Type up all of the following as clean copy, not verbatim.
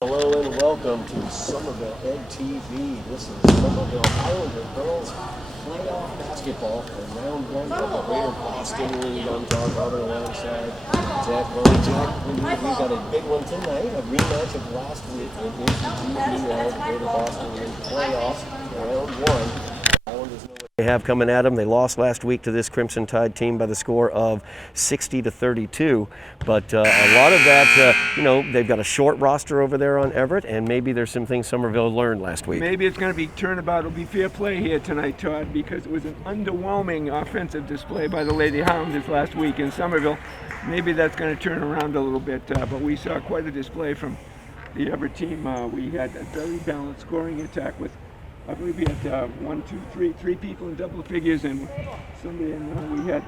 Hello and welcome to Somerville Ed TV. This is Somerville Highlander Girls Playoff Basketball for round one of the Greater Boston League. I'm Todd alongside Jack. Jack, we got a big one tonight, a rematch of last week in GBL Greater Boston League Playoffs, round one. They have coming at them. They lost last week to this Crimson Tide team by the score of 60-32. But a lot of that, they've got a short roster over there on Everett, and maybe there's some things Somerville learned last week. Maybe it's going to be turnabout. It'll be fair play here tonight, Todd, because it was an underwhelming offensive display by the Lady Highlanders last week in Somerville. Maybe that's going to turn around a little bit, but we saw quite a display from the Everett team. We had a very balanced scoring attack with, I believe we had three people in double figures, and somebody, and we had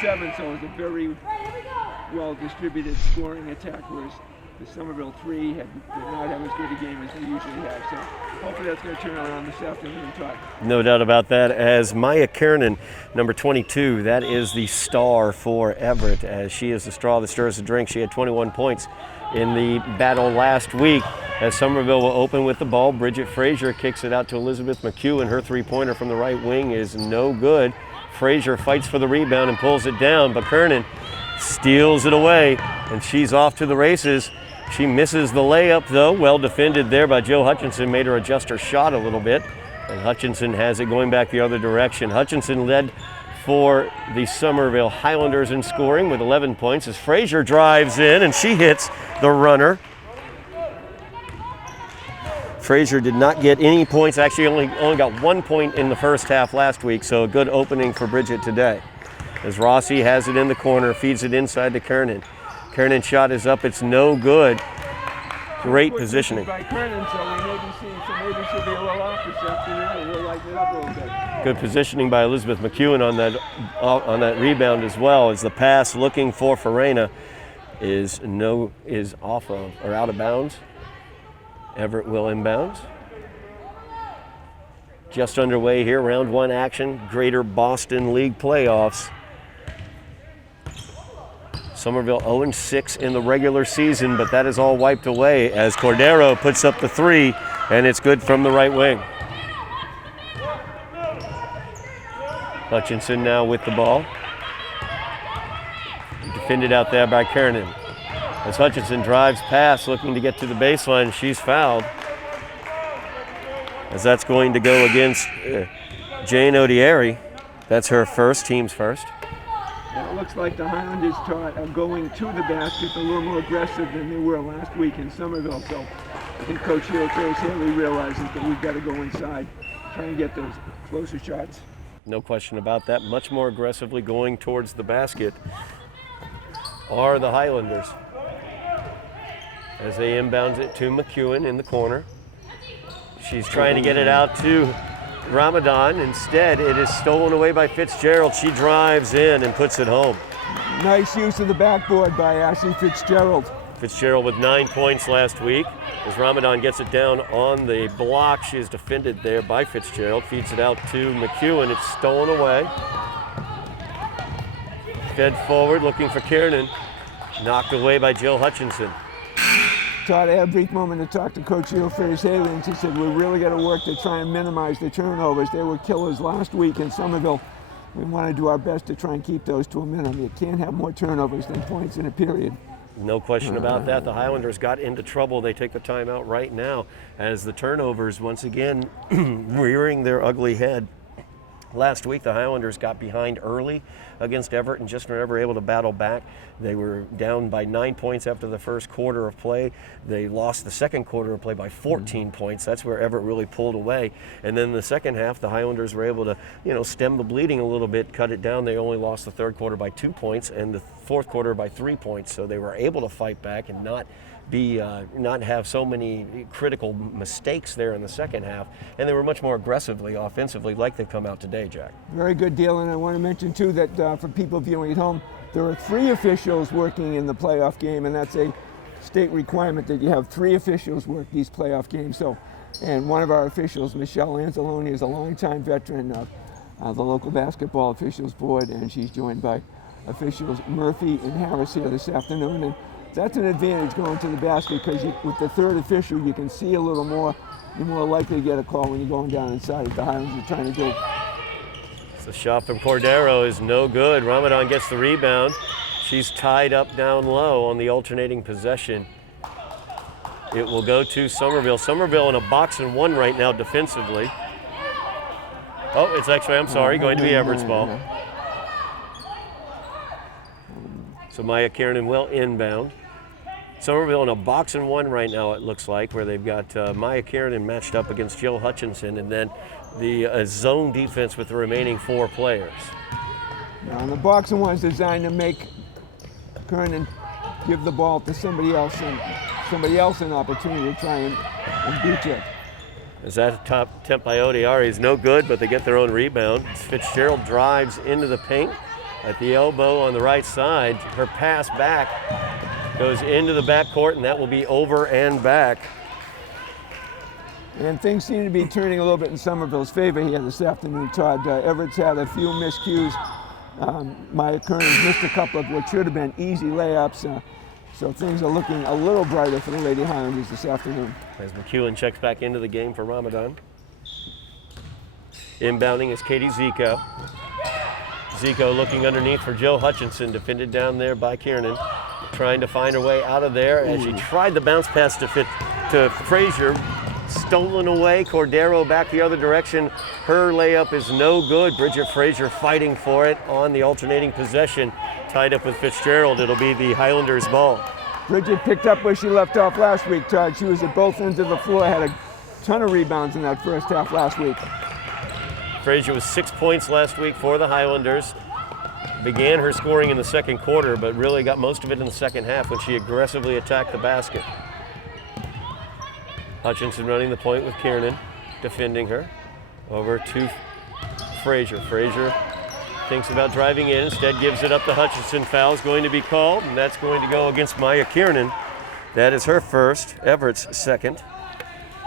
7, so it was a very well distributed scoring attack, whereas the Somerville 3 did not have as good a game as they usually have. So hopefully that's going to turn around this afternoon, Todd. No doubt about that. As Maya Kiernan, number 22, that is the star for Everett, as she is the straw that stirs the drink. She had 21 points in the battle last week. As Somerville will open with the ball, Bridget Frazier kicks it out to Elizabeth McHugh, and her three-pointer from the right wing is no good. Frazier fights for the rebound and pulls it down, but Kiernan steals it away, and she's off to the races. She misses the layup, though. Well defended there by Jill Hutchinson, made her adjust her shot a little bit, and Hutchinson has it going back the other direction. Hutchinson led for the Somerville Highlanders in scoring with 11 points as Frazier drives in, and she hits the runner. Frazier did not get any points, actually only got 1 point in the first half last week, so a good opening for Bridget today. As Rossi has it in the corner, feeds it inside to Kiernan. Kiernan's shot is up, it's no good. Great positioning. By Kiernan, so maybe she'll be a little off this afternoon, we'll lighten it up a little bit. Good positioning by Elizabeth McEwen on that rebound as well, as the pass looking for Farina is off of or out of bounds. Everett will inbounds. Just underway here, round one action, Greater Boston League playoffs. Somerville 0-6 in the regular season, but that is all wiped away as Cordero puts up the three, and it's good from the right wing. Hutchinson now with the ball. Defended out there by Kiernan. As Hutchinson drives past, looking to get to the baseline, she's fouled. As that's going to go against Jane Odieri. That's her first, team's first. And it looks like the Highlanders are going to the basket a little more aggressive than they were last week in Somerville. So I think Coach Trace Haley realizes that we've got to go inside, try and get those closer shots. No question about that. Much more aggressively going towards the basket are the Highlanders. As they inbounds it to McEwen in the corner. She's trying to get it out to Ramadan. Instead, it is stolen away by Fitzgerald. She drives in and puts it home. Nice use of the backboard by Ashley Fitzgerald. Fitzgerald with 9 points last week. As Ramadan gets it down on the block, she is defended there by Fitzgerald. Feeds it out to McEwen. It's stolen away. Fed forward, looking for Kiernan. Knocked away by Jill Hutchinson. Todd, I had a brief moment to talk to Coach Trace Haley, and she said, we really got to work to try and minimize the turnovers. They were killers last week in Somerville. We want to do our best to try and keep those to a minimum. You can't have more turnovers than points in a period. No question about that. The Highlanders got into trouble. They take the timeout right now as the turnovers once again rearing their ugly head. Last week, the Highlanders got behind early against Everett and just were never able to battle back. They were down by 9 points after the first quarter of play. They lost the second quarter of play by 14 points. That's where Everett really pulled away. And then the second half, the Highlanders were able to, stem the bleeding a little bit, cut it down. They only lost the third quarter by 2 points and the fourth quarter by 3 points. So they were able to fight back and not have so many critical mistakes there in the second half, and they were much more aggressively offensively like they've come out today, Jack. Very good deal, and I want to mention too that for people viewing at home, there are 3 officials working in the playoff game, and that's a state requirement that you have 3 officials work these playoff games. And one of our officials, Michelle Anzalone, is a longtime veteran of the local basketball officials board, and she's joined by officials Murphy and Harris here this afternoon. And that's an advantage going to the basket because with the third official, you can see a little more. You're more likely to get a call when you're going down inside at the Highlanders are trying to do. The shot from Cordero is no good. Ramadan gets the rebound. She's tied up down low on the alternating possession. It will go to Somerville. Somerville in a box and one right now defensively. Oh, it's actually, I'm sorry, going to be Everett's ball. So Maya Kiernan will inbound. Somerville in a box and one right now, it looks like, where they've got Maya Kiernan matched up against Jill Hutchinson, and then the zone defense with the remaining 4 players. Now, the box and one is designed to make Kiernan give the ball to somebody else and an opportunity to try and beat you. As that top attempt by Odiari is no good, but they get their own rebound. Fitzgerald drives into the paint at the elbow on the right side. Her pass back goes into the backcourt, and that will be over and back. And things seem to be turning a little bit in Somerville's favor here this afternoon, Todd. Everett's had a few miscues. Maya Kernan's missed a couple of what should have been easy layups. So things are looking a little brighter for the Lady Highlanders this afternoon. As McEwen checks back into the game for Ramadan. Inbounding is Katie Zico. Zico looking underneath for Jill Hutchinson, defended down there by Kiernan. Trying to find her way out of there as she tried the bounce pass to Frazier. Stolen away. Cordero back the other direction. Her layup is no good. Bridget Frazier fighting for it on the alternating possession. Tied up with Fitzgerald. It'll be the Highlanders' ball. Bridget picked up where she left off last week, Todd. She was at both ends of the floor, had a ton of rebounds in that first half last week. Frazier was 6 points last week for the Highlanders. Began her scoring in the second quarter, but really got most of it in the second half when she aggressively attacked the basket. Hutchinson running the point with Kiernan, defending her. Over to Frazier. Frazier thinks about driving in, instead gives it up to Hutchinson. Foul's going to be called, and that's going to go against Maya Kiernan. That is her first, Everett's second.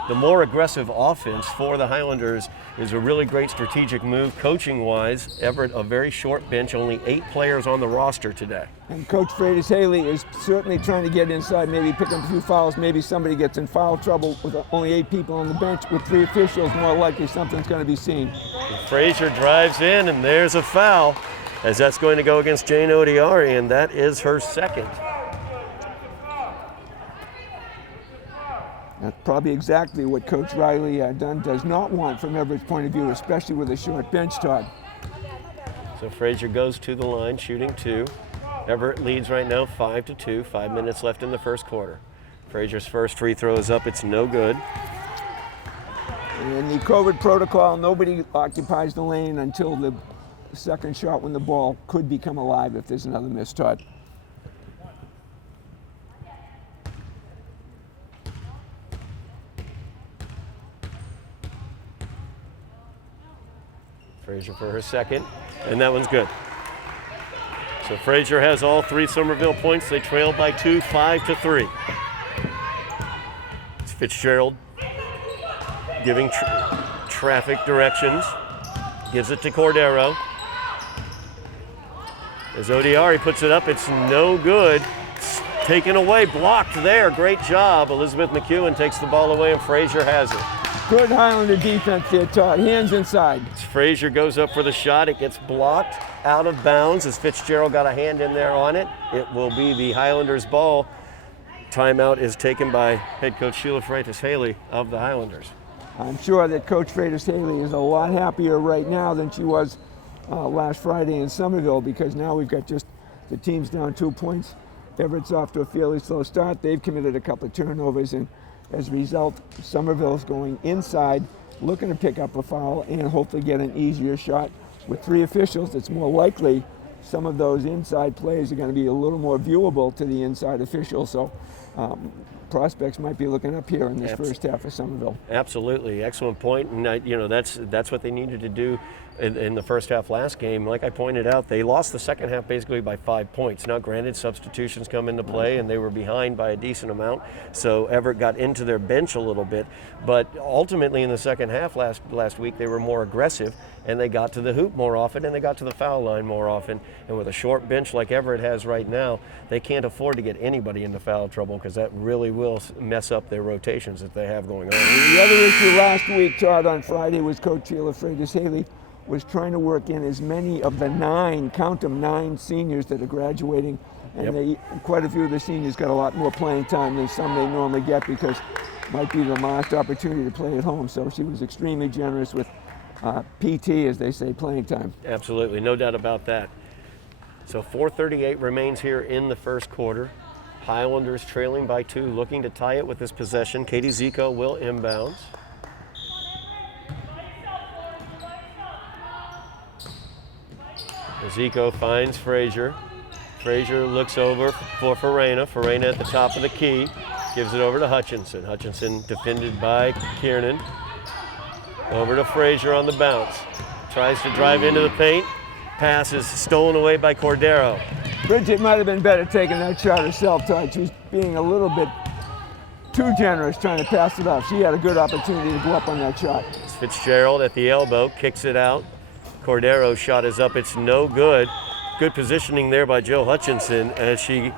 The more aggressive offense for the Highlanders is a really great strategic move. Coaching-wise, Everett, a very short bench, only 8 players on the roster today. And Coach Freitas Haley is certainly trying to get inside, maybe pick up a few fouls. Maybe somebody gets in foul trouble with only 8 people on the bench. With 3 officials, more likely something's going to be seen. And Frazier drives in, and there's a foul, as that's going to go against Jane Odiari, and that is her second. That's probably exactly what Coach Riley Dunn does not want from Everett's point of view, especially with a short bench, Todd. So Frazier goes to the line, shooting 2. Everett leads right now 5-2, 5 minutes left in the first quarter. Frazier's first free throw is up, it's no good. In the COVID protocol, nobody occupies the lane until the second shot when the ball could become alive if there's another miss, Todd. Frazier for her second, and that one's good. So Frazier has all 3 Somerville points. They trail by 2, 5-3. It's Fitzgerald giving traffic directions. Gives it to Cordero. As Odiari puts it up, it's no good. It's taken away, blocked there. Great job. Elizabeth McEwen takes the ball away, and Frazier has it. Good Highlander defense there, Todd. Hands inside. Frazier goes up for the shot. It gets blocked out of bounds as Fitzgerald got a hand in there on it. It will be the Highlanders' ball. Timeout is taken by head coach Sheila Freitas Haley of the Highlanders. I'm sure that Coach Freitas Haley is a lot happier right now than she was last Friday in Somerville, because now we've got just the teams down 2 points. Everett's off to a fairly slow start. They've committed a couple of turnovers, and as a result, Somerville's going inside, looking to pick up a foul and hopefully get an easier shot. With 3 officials, it's more likely some of those inside plays are going to be a little more viewable to the inside officials. So prospects might be looking up here in this first half of Somerville. Absolutely, excellent point. And that's what they needed to do in the first half last game. Like I pointed out, they lost the second half basically by 5 points. Now, granted, substitutions come into play, and they were behind by a decent amount, so Everett got into their bench a little bit. But ultimately, in the second half last week, they were more aggressive, and they got to the hoop more often, and they got to the foul line more often. And with a short bench like Everett has right now, they can't afford to get anybody into foul trouble, because that really will mess up their rotations that they have going on. The other issue last week, Todd, on Friday, was Coach Taylor Freitas Haley was trying to work in as many of the 9 seniors that are graduating, and quite a few of the seniors got a lot more playing time than some they normally get, because it might be the last opportunity to play at home. So she was extremely generous with PT, as they say, playing time. Absolutely, no doubt about that. So 4:38 remains here in the first quarter. Highlanders trailing by 2, looking to tie it with this possession. Katie Zico will inbounds. Zico finds Frazier. Frazier looks over for Farina. Farina at the top of the key. Gives it over to Hutchinson. Hutchinson defended by Kiernan. Over to Frazier on the bounce. Tries to drive into the paint. Pass is stolen away by Cordero. Bridget might have been better taking that shot herself, Todd. She was being a little bit too generous trying to pass it off. She had a good opportunity to go up on that shot. Fitzgerald at the elbow, kicks it out. Cordero's shot is up, it's no good. Good positioning there by Joe Hutchinson as she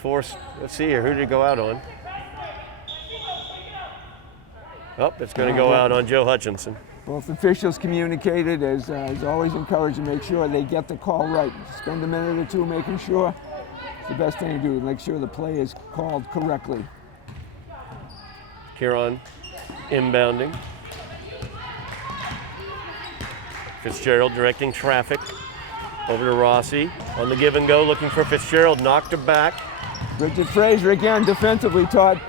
forced, let's see here, who did it go out on? Oh, it's going to go out on Joe Hutchinson. Both officials communicated, as always, encouraged to make sure they get the call right. Spend a minute or two making sure. It's the best thing to do, make sure the play is called correctly. Kieran inbounding. Fitzgerald directing traffic over to Rossi. On the give and go, looking for Fitzgerald, knocked it back. Bridget Frazier again defensively, Todd.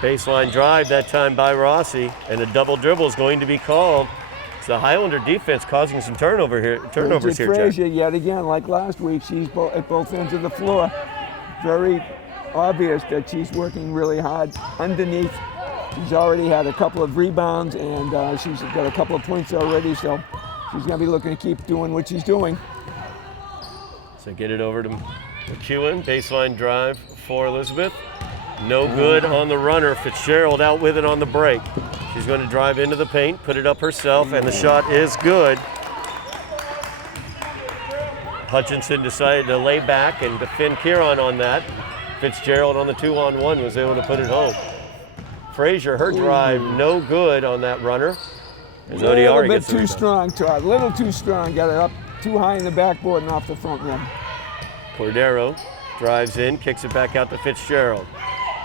Baseline drive that time by Rossi, and a double dribble is going to be called. It's the Highlander defense causing some turnovers here, Bridget Frazier, Jack. yet again, like last week, she's at both ends of the floor. Very obvious that she's working really hard underneath. She's already had a couple of rebounds, and she's got a couple of points already, so she's going to be looking to keep doing what she's doing. So get it over to McEwen. Baseline drive for Elizabeth. No good on the runner. Fitzgerald out with it on the break. She's going to drive into the paint, put it up herself, and the shot is good. Hutchinson decided to lay back and defend Kieran on that. Fitzgerald on the 2-on-1 was able to put it home. Frazier, her drive, no good on that runner. A little bit too strong, Todd. A little too strong. Got it up too high in the backboard and off the front rim. Cordero drives in, kicks it back out to Fitzgerald.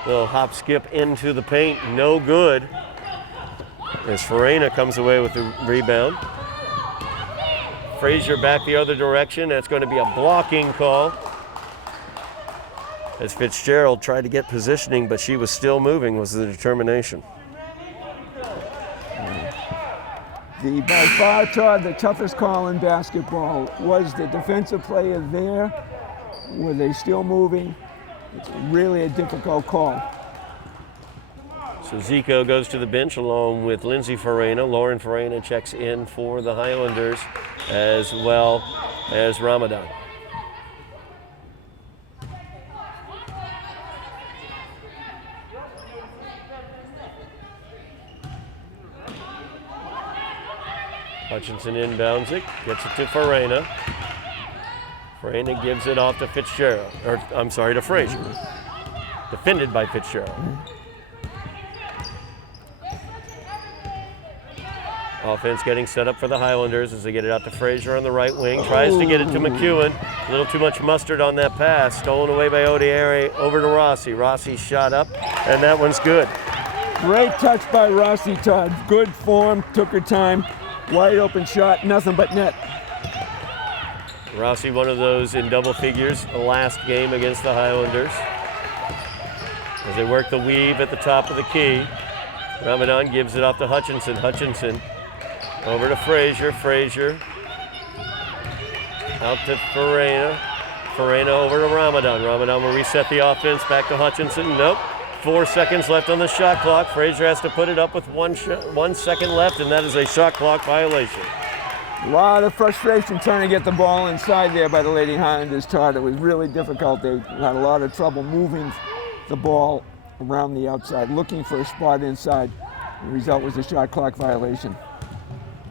Little hop skip into the paint, no good. As Farina comes away with the rebound. Frazier back the other direction. That's going to be a blocking call. As Fitzgerald tried to get positioning, but she was still moving, was the determination. By far, Todd, the toughest call in basketball was the defensive player there. Were they still moving? It's really a difficult call. So Zico goes to the bench along with Lindsay Farina. Lauren Farina checks in for the Highlanders, as well as Ramadan. Hutchinson inbounds it, gets it to Farina. Farina gives it off to Fitzgerald, or I'm sorry, to Frazier. Defended by Fitzgerald. Offense getting set up for the Highlanders as they get it out to Frazier on the right wing. Tries to get it to McEwen. A little too much mustard on that pass. Stolen away by Odiere over to Rossi. Rossi shot up, and that one's good. Great touch by Rossi, Todd. Good form, took her time. Wide open shot, nothing but net. Rossi, one of those in double figures last game against the Highlanders. As they work the weave at the top of the key. Ramadan gives it off to Hutchinson. Hutchinson over to Frazier. Frazier out to Farina. Farina over to Ramadan. Ramadan will reset the offense back to Hutchinson. Nope. 4 seconds left on the shot clock. Frazier has to put it up with 1 second left, and that is a shot clock violation. A lot of frustration trying to get the ball inside there by the Lady Highlanders, Todd. It was really difficult. They had a lot of trouble moving the ball around the outside, looking for a spot inside. The result was a shot clock violation.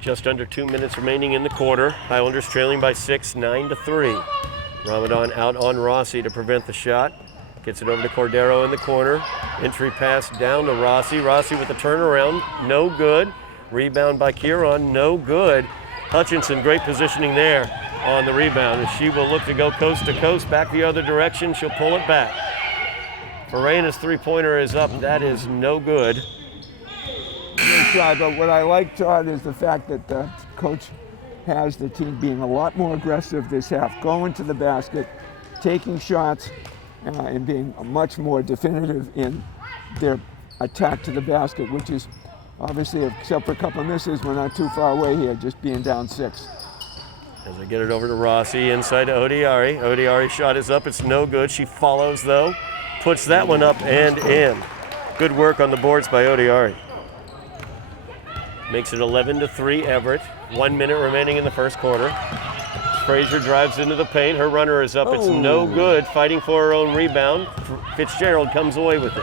Just under 2 minutes remaining in the quarter. Highlanders trailing by 6, 9-3. Ramadan out on Rossi to prevent the shot. Gets it over to Cordero in the corner. Entry pass down to Rossi. Rossi with the turnaround, no good. Rebound by Kieran, no good. Hutchinson, great positioning there on the rebound. And she will look to go coast to coast, back the other direction. She'll pull it back. Verena's three-pointer is up. That is no good. Good try, but what I like, Todd, is the fact that the coach has the team being a lot more aggressive this half, going to the basket, taking shots, and being much more definitive in their attack to the basket, which is obviously, except for a couple of misses, we're not too far away here, just being down 6. As they get it over to Rossi, inside to Odiari. Odiari's shot is up, it's no good. She follows though, puts that one up and in. Good work on the boards by Odiari. Makes it 11-3 Everett. 1 minute remaining in the first quarter. Frazier drives into the paint. Her runner is up. It's no good. Fighting for her own rebound. Fitzgerald comes away with it.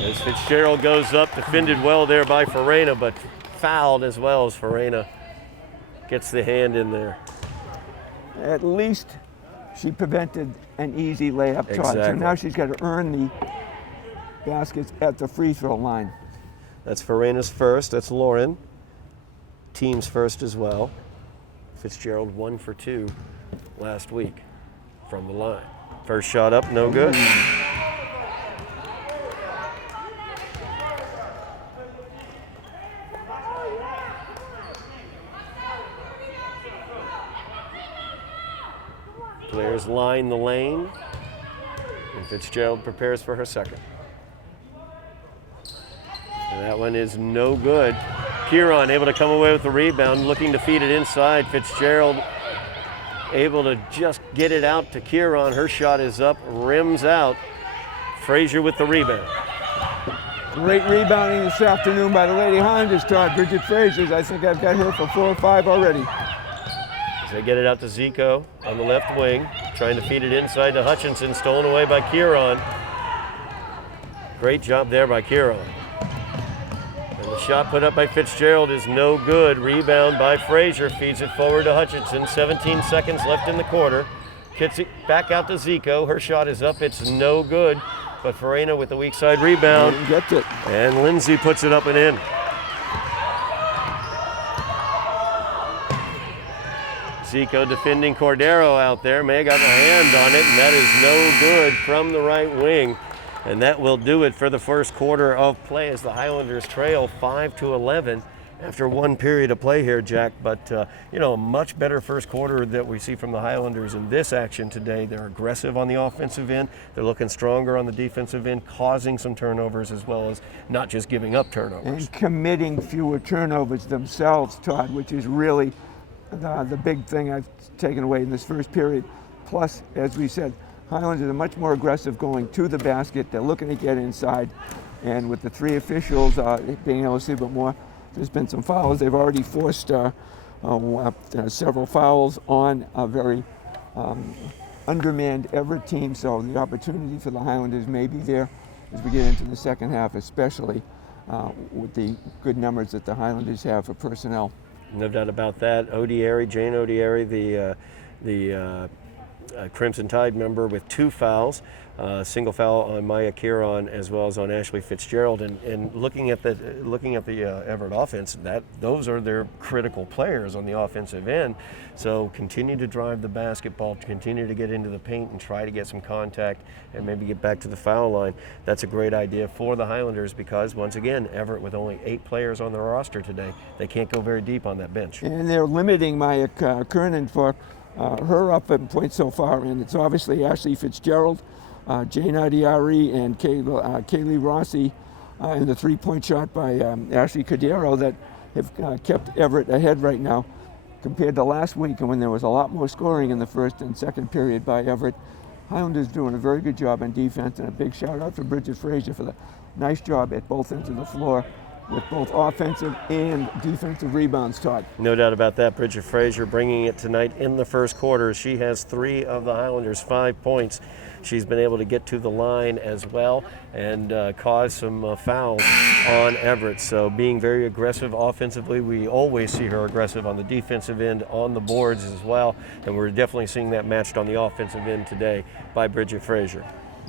As Fitzgerald goes up, defended well there by Farina, but fouled as well as Farina gets the hand in there. At least she prevented an easy layup, Todd. Exactly. So now she's got to earn the baskets at the free throw line. That's Farina's first. That's Lauren. Team's first as well. Fitzgerald 1 for 2 last week from the line. First shot up, no good. Players line the lane, and Fitzgerald prepares for her second. And that one is no good. Kieran able to come away with the rebound, looking to feed it inside. Fitzgerald able to just get it out to Kieran. Her shot is up, rims out. Frazier with the rebound. Great rebounding this afternoon by the Lady Highlanders, Todd. Bridget Frazier, I think I've got her for 4 or 5 already. They get it out to Zico on the left wing, trying to feed it inside to Hutchinson, stolen away by Kieran. Great job there by Kieran. And the shot put up by Fitzgerald is no good. Rebound by Frazier, feeds it forward to Hutchinson. 17 seconds left in the quarter. Gets it back out to Zico. Her shot is up, it's no good. But Farina with the weak side rebound. Gets it. And Lindsay puts it up and in. Zico defending Cordero out there. May got a hand on it, and that is no good from the right wing. And that will do it for the first quarter of play as the Highlanders trail 5-11 after 1 period of play here, Jack. But, a much better first quarter that we see from the Highlanders in this action today. They're aggressive on the offensive end. They're looking stronger on the defensive end, causing some turnovers as well as not just giving up turnovers. And committing fewer turnovers themselves, Todd, which is really the big thing I've taken away in this first period. Plus, as we said, Highlanders are much more aggressive going to the basket. They're looking to get inside. And with the 3 officials being able to see a bit more, there's been some fouls. They've already forced several fouls on a very undermanned Everett team. So the opportunity for the Highlanders may be there as we get into the second half, especially with the good numbers that the Highlanders have for personnel. No doubt about that. Jane Odieri, the Crimson Tide member with 2 fouls, single foul on Maya Kieran as well as on Ashley Fitzgerald. And looking at the Everett offense, those are their critical players on the offensive end. So continue to drive the basketball, continue to get into the paint and try to get some contact and maybe get back to the foul line. That's a great idea for the Highlanders because, once again, Everett with only 8 players on their roster today, they can't go very deep on that bench. And they're limiting Maya Kernan for her up at points so far, and it's obviously Ashley Fitzgerald, Jane Adiari, and Kaylee Rossi in the 3-point shot by Ashley Cordero that have kept Everett ahead right now compared to last week, and when there was a lot more scoring in the first and second period by Everett. Highlanders doing a very good job on defense, and a big shout out to Bridget Frazier for the nice job at both ends of the floor with both offensive and defensive rebounds, Todd. No doubt about that. Bridget Frazier bringing it tonight in the first quarter. She has 3 of the Highlanders' 5 points. She's been able to get to the line as well and cause some fouls on Everett. So being very aggressive offensively, we always see her aggressive on the defensive end, on the boards as well. And we're definitely seeing that matched on the offensive end today by Bridget Frazier.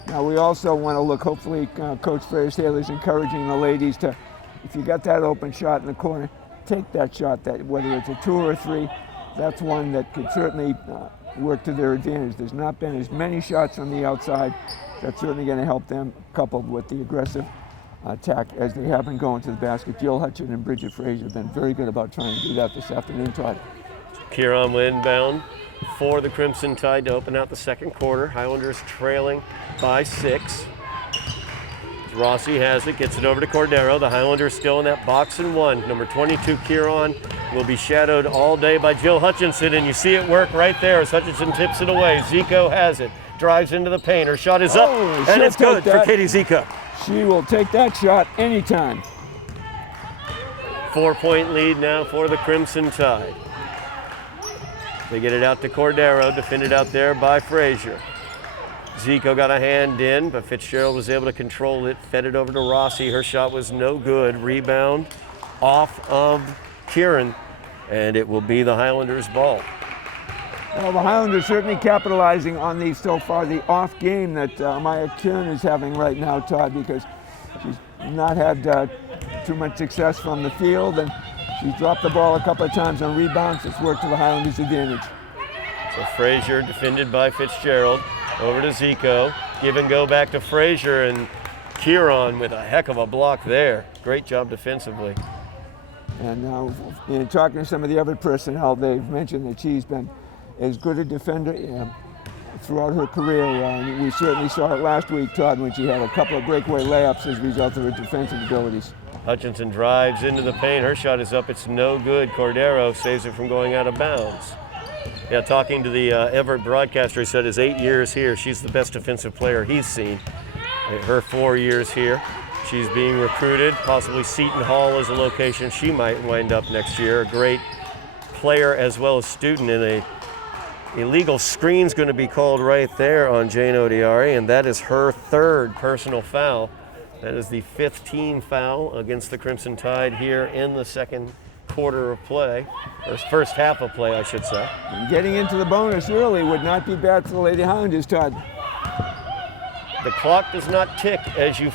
Now we also want to look, hopefully Coach Fraser is encouraging the ladies to, if you got that open shot in the corner, take that shot, that whether it's a 2 or 3, that's one that could certainly work to their advantage. There's not been as many shots from the outside. That's certainly going to help them, coupled with the aggressive attack as they have been going to the basket. Jill Hutchinson and Bridget Frazier have been very good about trying to do that this afternoon, Todd. Kieran inbound for the Crimson Tide to open out the second quarter. Highlanders trailing by 6. Rossi has it, gets it over to Cordero. The Highlanders still in that box and 1. Number 22, Kieran, will be shadowed all day by Jill Hutchinson, and you see it work right there as Hutchinson tips it away. Zico has it, drives into the paint. Her shot is up, and it's good for Katie Zico. She will take that shot anytime. 4-point lead now for the Crimson Tide. They get it out to Cordero, defended out there by Frazier. Zico got a hand in, but Fitzgerald was able to control it, fed it over to Rossi. Her shot was no good. Rebound off of Kieran, and it will be the Highlanders' ball. Well, the Highlanders certainly capitalizing on so far the off game that Maya Kieran is having right now, Todd, because she's not had too much success from the field, and she's dropped the ball a couple of times on rebounds. It's worked to the Highlanders' advantage. So Frazier defended by Fitzgerald. Over to Zico. Give and go back to Frazier, and Kieran with a heck of a block there. Great job defensively. And now, in talking to some of the Everett personnel, they've mentioned that she's been as good a defender throughout her career. We certainly saw it last week, Todd, when she had a couple of breakaway layups as a result of her defensive abilities. Hutchinson drives into the paint. Her shot is up. It's no good. Cordero saves it from going out of bounds. Yeah, talking to the Everett broadcaster, he said his 8 years here, she's the best defensive player he's seen. Her 4 years here, she's being recruited. Possibly Seton Hall is a location she might wind up next year. A great player as well as student, and a illegal screen's going to be called right there on Jane Odiari, and that is her 3rd personal foul. That is the 5th team foul against the Crimson Tide here in the second quarter of play, or first half of play, I should say. And getting into the bonus early would not be bad for the Lady Highlanders, Todd. The clock does not tick as you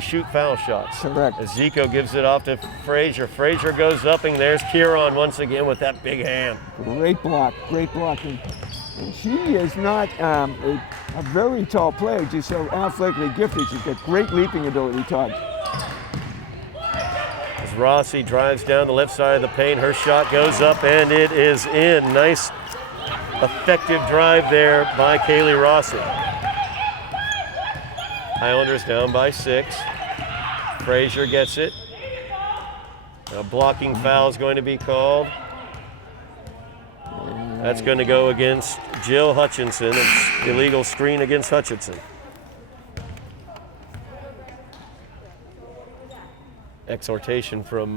shoot foul shots. Correct. As Zico gives it off to Frazier. Frazier goes up, and there's Kieran once again with that big hand. Great block, great blocking. And she is not a very tall player. She's so athletically gifted. She's got great leaping ability, Todd. As Rossi drives down the left side of the paint, her shot goes up, and it is in. Nice, effective drive there by Kaylee Rossi. Highlanders down by 6. Frazier gets it. A blocking foul is going to be called. That's going to go against Jill Hutchinson. It's illegal screen against Hutchinson. Exhortation from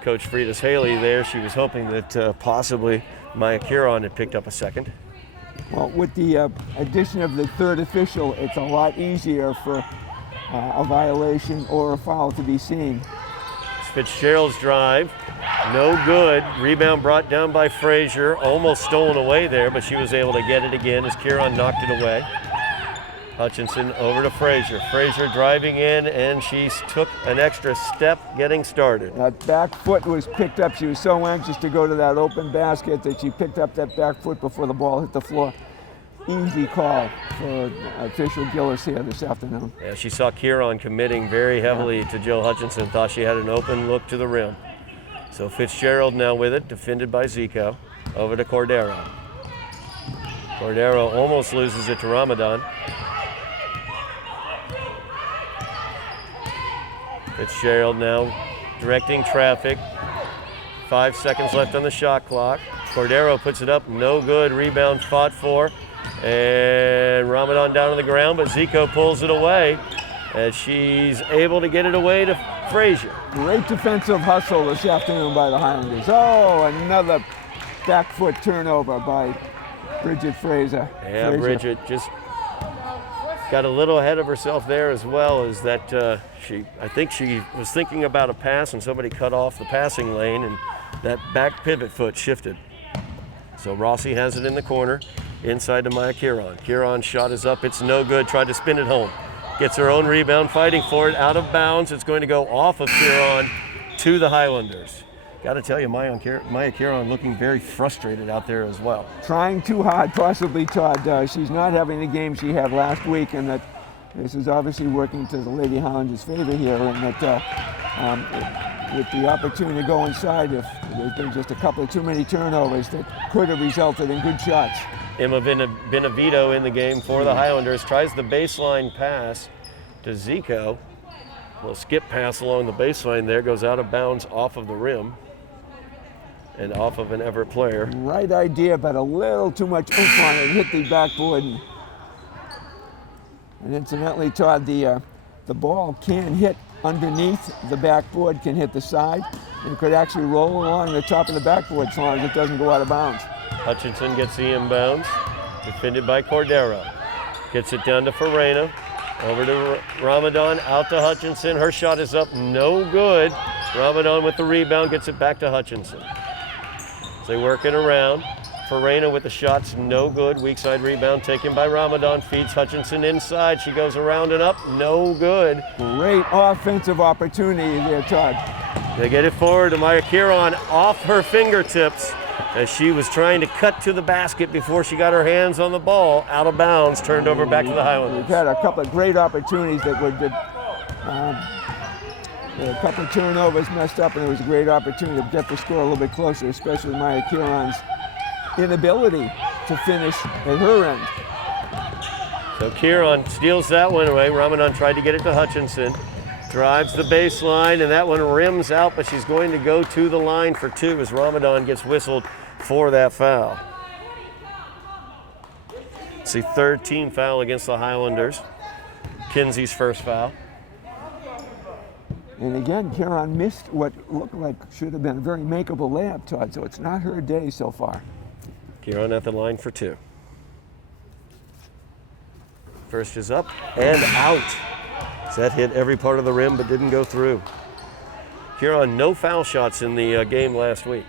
Coach Fridas Haley there. She was hoping that possibly Maya Kieran had picked up a second. Well, with the addition of the 3rd official, it's a lot easier for a violation or a foul to be seen. Fitzgerald's drive, no good. Rebound brought down by Frazier, almost stolen away there, but she was able to get it again as Kieran knocked it away. Hutchinson over to Frazier. Frazier driving in, and she took an extra step getting started. That back foot was picked up. She was so anxious to go to that open basket that she picked up that back foot before the ball hit the floor. Easy call for official Gillis here this afternoon. Yeah, she saw Kieran committing very heavily to Jill Hutchinson, thought she had an open look to the rim. So Fitzgerald now with it, defended by Zico. Over to Cordero. Cordero almost loses it to Ramadan. Fitzgerald now directing traffic. 5 seconds left on the shot clock. Cordero puts it up, no good. Rebound fought for. And Ramadan down on the ground, but Zico pulls it away as she's able to get it away to Frazier. Great defensive hustle this afternoon by the Highlanders. Oh, another back foot turnover by Bridget Fraser. Yeah, Bridget just got a little ahead of herself there, as well as that I think she was thinking about a pass and somebody cut off the passing lane, and that back pivot foot shifted. So Rossi has it in the corner, inside to Maya Kieran. Kieran's shot is up, it's no good, tried to spin it home. Gets her own rebound, fighting for it, out of bounds. It's going to go off of Kieran to the Highlanders. Got to tell you, Maya Kieran looking very frustrated out there as well. Trying too hard, possibly, Todd. She's not having the game she had last week, and that this is obviously working to the Lady Highlanders' favor here, and that with the opportunity to go inside, if there's been just a couple of too many turnovers, that could have resulted in good shots. Emma Benevito in the game for the Highlanders. Tries the baseline pass to Zico. A little skip pass along the baseline there. Goes out of bounds off of the rim and off of an Everett player. Right idea, but a little too much oomph on it. Hit the backboard. And incidentally, Todd, the ball can hit underneath the backboard, can hit the side, and could actually roll along the top of the backboard as long as it doesn't go out of bounds. Hutchinson gets the inbounds, defended by Cordero. Gets it down to Farena, over to Ramadan, out to Hutchinson. Her shot is up, no good. Ramadan with the rebound, gets it back to Hutchinson. So they work it around. Farena with the shots, no good. Weak side rebound taken by Ramadan, feeds Hutchinson inside. She goes around and up, no good. Great offensive opportunity there, Todd. They get it forward to Maya Kieran off her fingertips, as she was trying to cut to the basket before she got her hands on the ball, out of bounds, turned over back to the Highlanders. We've had a couple of great opportunities that were a couple of turnovers messed up, and it was a great opportunity to get the score a little bit closer, especially with Maya Kieran's inability to finish at her end. So Kieran steals that one away. Ramadan tried to get it to Hutchinson. Drives the baseline, and that one rims out, but she's going to go to the line for two as Ramadan gets whistled for that foul. It's the third team foul against the Highlanders. Kinsey's first foul. And again, Kieran missed what looked like should have been a very makeable layup, Todd, so it's not her day so far. Kieran at the line for two. First is up and out. So that hit every part of the rim but didn't go through. Kieran, no foul shots in the game last week.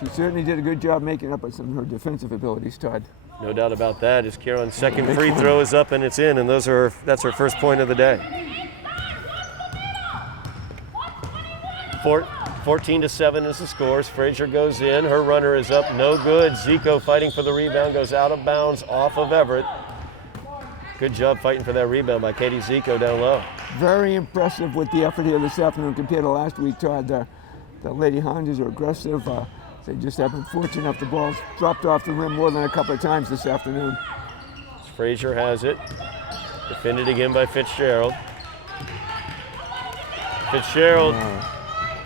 She certainly did a good job making up on some of her defensive abilities, Todd. No doubt about that. As Kieran's second free throw is up and it's in, and that's her first point of the day. 14-7 is the scores. Frazier goes in. Her runner is up. No good. Zico fighting for the rebound. Goes out of bounds off of Everett. Good job fighting for that rebound by Katie Zico down low. Very impressive with the effort here this afternoon compared to last week, Todd. The Lady Highlanders are aggressive. They just have been fortunate enough the ball's dropped off the rim more than a couple of times this afternoon. Frazier has it. Defended again by Fitzgerald. Fitzgerald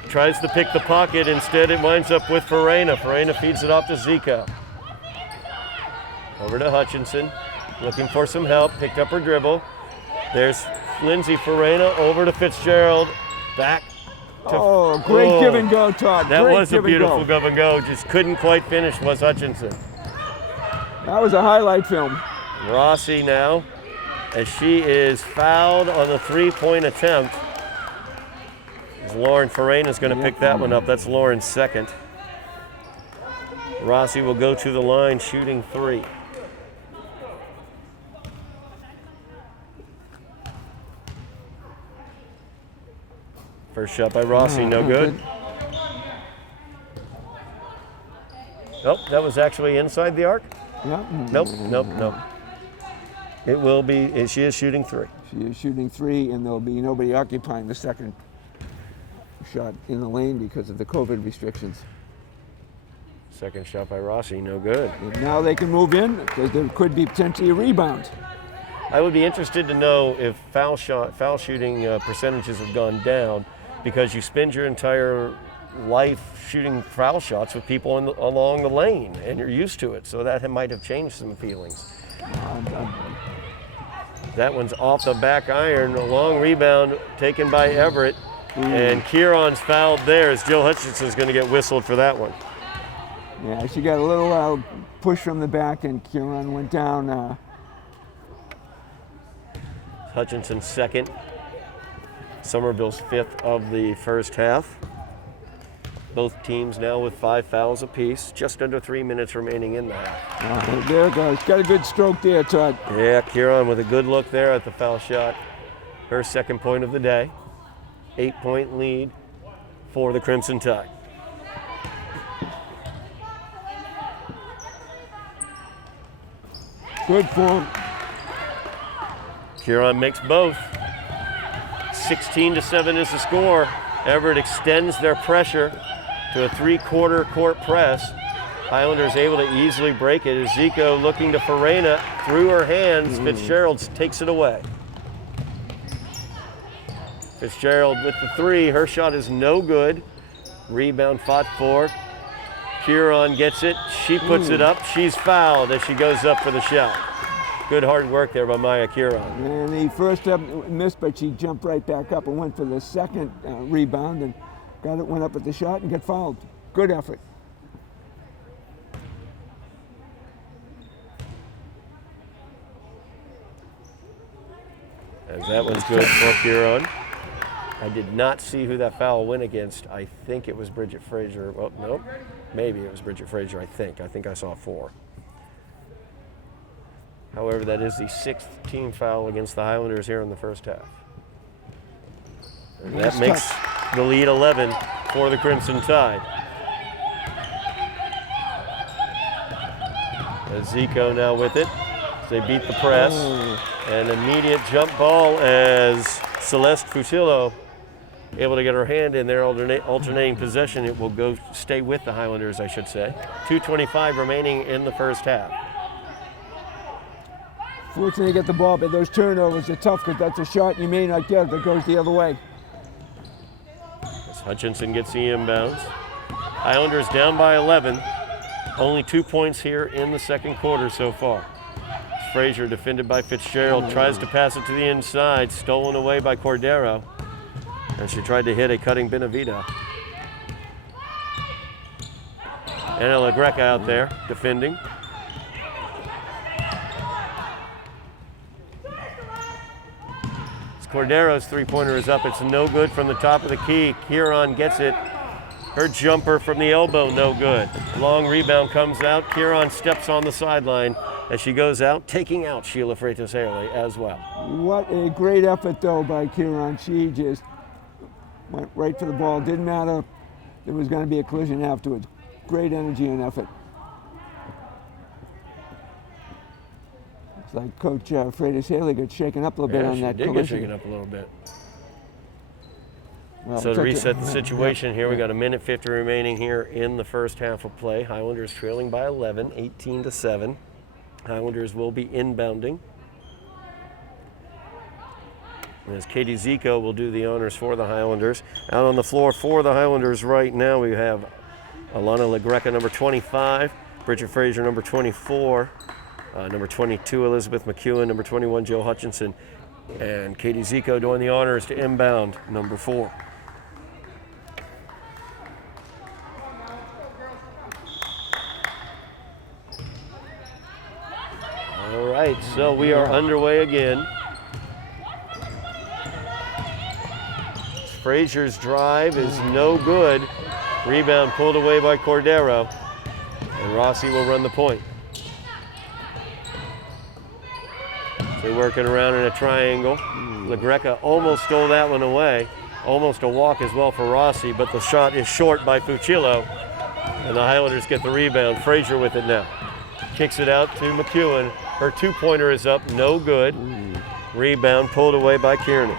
tries to pick the pocket. Instead, it winds up with Farena. Farena feeds it off to Zico. Over to Hutchinson. Looking for some help. Picked up her dribble. There's Lindsay Farena over to Fitzgerald. Back to... Great give and go, Todd. That Great was a beautiful give and go. Just couldn't quite finish was Hutchinson. That was a highlight film. Rossi now, as she is fouled on the three-point attempt. Lauren Farena is going to pick that one up. That's Lauren's second. Rossi will go to the line shooting three. First shot by Rossi, no good. Nope, that was actually inside the arc. Nope. It will be, she is shooting three. She is shooting three, and there'll be nobody occupying the second shot in the lane because of the COVID restrictions. Second shot by Rossi, no good. And now they can move in because there could be potentially a rebound. I would be interested to know if foul shooting percentages have gone down, because you spend your entire life shooting foul shots with people along the lane, and you're used to it. So that might have changed some feelings. That one's off the back iron. A long rebound taken by Everett. And Kieran's fouled there as Jill Hutchinson's going to get whistled for that one. Yeah, she got a little push from the back, and Kieran went down. Hutchinson's second. Somerville's fifth of the first half. Both teams now with 5 fouls apiece. Just under 3 minutes remaining in the half. There it goes. Got a good stroke there, Todd. Yeah, Kieran with a good look there at the foul shot. Her second point of the day. 8-point lead for the Crimson Tide. Good form. Kieran makes both. 16-7 is the score. Everett extends their pressure to a 3-quarter court press. Highlanders able to easily break it. Zico looking to Farina through her hands. Fitzgerald takes it away. Fitzgerald with the 3. Her shot is no good. Rebound fought for. Kieran gets it. She puts it up. She's fouled as she goes up for the shot. Good hard work there by Maya Kieran. And the first missed, but she jumped right back up and went for the second rebound and went up at the shot and got fouled. Good effort. As that one's good for Kieran. I did not see who that foul went against. I think it was Bridget Fraser. Well, nope. Maybe it was Bridget Fraser, I think. I think I saw 4. However, that is the 6th team foul against the Highlanders here in the first half. And that makes the lead 11 for the Crimson Tide. As Zico now with it. As they beat the press. An immediate jump ball as Celeste Fusillo able to get her hand in there, alternating possession. It will stay with the Highlanders, I should say. 2:25 remaining in the first half. Fortunately, get the ball, but those turnovers are tough because that's a shot you may not get that goes the other way. As Hutchinson gets the inbounds. Highlanders down by 11. Only 2 points here in the second quarter so far. Frazier defended by Fitzgerald, tries to pass it to the inside, stolen away by Cordero. And she tried to hit a cutting Benavida. Anna LaGreca out there defending. Cordero's 3-pointer is up. It's no good from the top of the key. Kieran gets it. Her jumper from the elbow, no good. Long rebound comes out. Kieran steps on the sideline as she goes out, taking out Sheila Freitas-Haley as well. What a great effort, though, by Kieran. She just went right for the ball. Didn't matter. There was going to be a collision afterwards. Great energy and effort. Looks like Coach Freitas-Haley got shaken up a little bit on that collision. She did get shaken up a little bit. Well, so to reset the situation here, we got 1:50 remaining here in the first half of play. Highlanders trailing by 11, 18-7. Highlanders will be inbounding. As Katie Zico will do the honors for the Highlanders. Out on the floor for the Highlanders right now, we have Alana LaGreca, number 25, Bridget Frazier, number 24, number 22, Elizabeth McEwen, number 21, Jill Hutchinson, and Katie Zico doing the honors to inbound, number 4. All right, so we are underway again. Frazier's drive is no good. Rebound pulled away by Cordero. And Rossi will run the point. They're working around in a triangle. LaGreca almost stole that one away. Almost a walk as well for Rossi, but the shot is short by Fucillo. And the Highlanders get the rebound. Frazier with it now. Kicks it out to McEwen. Her 2-pointer is up, no good. Rebound pulled away by Kieran,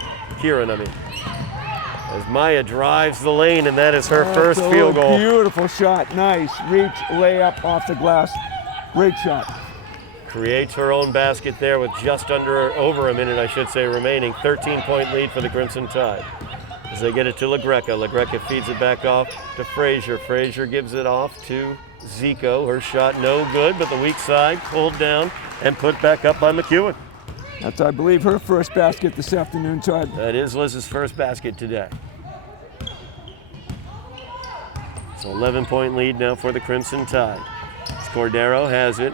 As Maya drives the lane, and that is her first field goal. Beautiful shot, nice. Reach, layup off the glass. Great shot. Creates her own basket there with just over a minute, I should say, remaining. 13-point lead for the Crimson Tide. As they get it to LaGreca. LaGreca feeds it back off to Frazier. Frazier gives it off to Zico. Her shot no good, but the weak side pulled down and put back up by McEwen. That's, I believe, her first basket this afternoon, Todd. That is Liz's first basket today. So 11-point lead now for the Crimson Tide. Cordero has it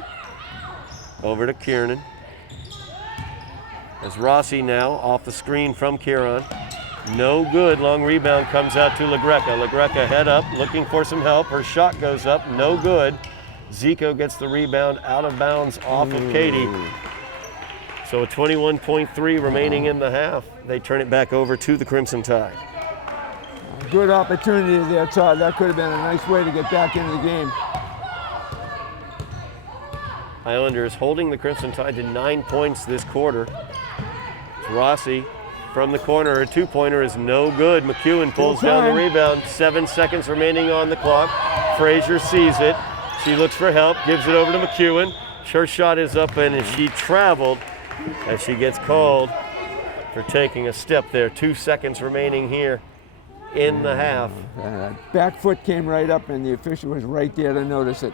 over to Kiernan. As Rossi now off the screen from Kieran. No good. Long rebound comes out to LaGreca. LaGreca head up, looking for some help. Her shot goes up. No good. Zico gets the rebound out of bounds off of Katie. So a 21.3 remaining in the half. They turn it back over to the Crimson Tide. Good opportunity there, Todd. That could have been a nice way to get back into the game. Highlanders holding the Crimson Tide to 9 points this quarter. It's Rossi from the corner. A two-pointer is no good. McEwen pulls down the rebound. 7 seconds remaining on the clock. Frazier sees it. She looks for help, gives it over to McEwen. Her shot is up and she traveled as she gets called for taking a step there. 2 seconds remaining here in the half. Back foot came right up and the official was right there to notice it.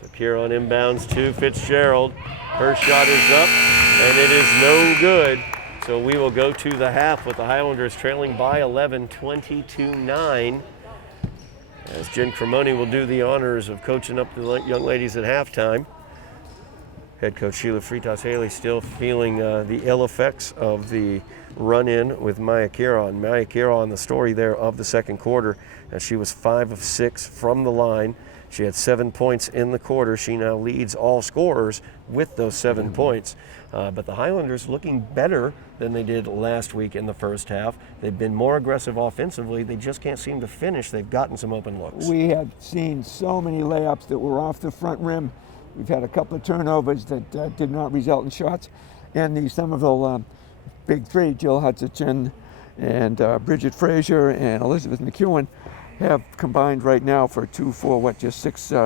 So Kieran inbounds to Fitzgerald. Her shot is up and it is no good. So we will go to the half with the Highlanders trailing by 11, 22-9. As Jen Cremoni will do the honors of coaching up the young ladies at halftime. Head coach Sheila Freitas-Haley still feeling the ill effects of the run-in with Maya Kieran. Maya Kieran, the story there of the second quarter, as she was 5 of 6 from the line. She had 7 points in the quarter. She now leads all scorers with those 7 points. But the Highlanders looking better than they did last week in the first half. They've been more aggressive offensively. They just can't seem to finish. They've gotten some open looks. We have seen so many layups that were off the front rim. We've had a couple of turnovers that did not result in shots. And the Somerville big three, Jill Hutchinson and Bridget Frazier and Elizabeth McEwen, have combined right now for 2, 4, just 6,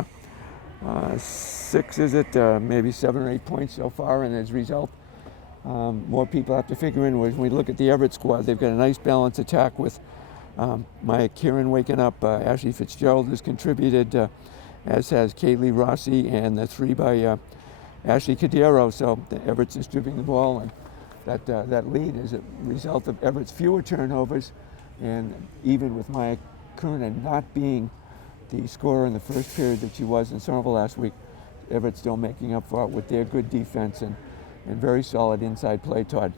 is it? Maybe 7 or 8 points so far, and as a result, more people have to figure in. When we look at the Everett squad, they've got a nice balanced attack with Maya Kieran waking up. Ashley Fitzgerald has contributed, as has Kaylee Rossi, and the 3 by Ashley Cordero. So Everett's distributing the ball, and that lead is a result of Everett's fewer turnovers, and even with Maya Kieran not being the scorer in the first period that she was in Somerville last week, Everett still making up for it with their good defense and very solid inside play, Todd.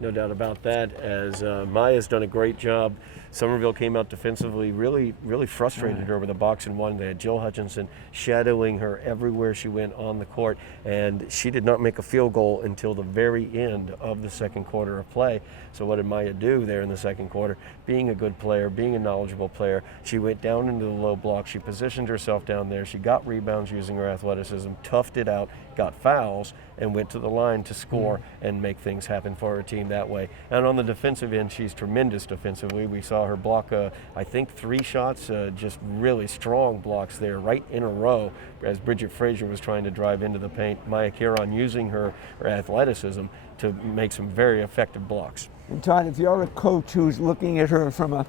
No doubt about that, as Maya's done a great job. Somerville came out defensively, really frustrated her with a box and one. They had Jill Hutchinson shadowing her everywhere she went on the court, and she did not make a field goal until the very end of the second quarter of play. So what did Maya do there in the second quarter? Being a good player, being a knowledgeable player, she went down into the low block, she positioned herself down there, she got rebounds using her athleticism, toughed it out, got fouls, and went to the line to score and make things happen for her team that way. And on the defensive end, she's tremendous defensively. We saw her block, I think, 3 shots, just really strong blocks there, right in a row, as Bridget Frazier was trying to drive into the paint. Maya Kieran using her athleticism to make some very effective blocks. And Todd, if you're a coach who's looking at her from a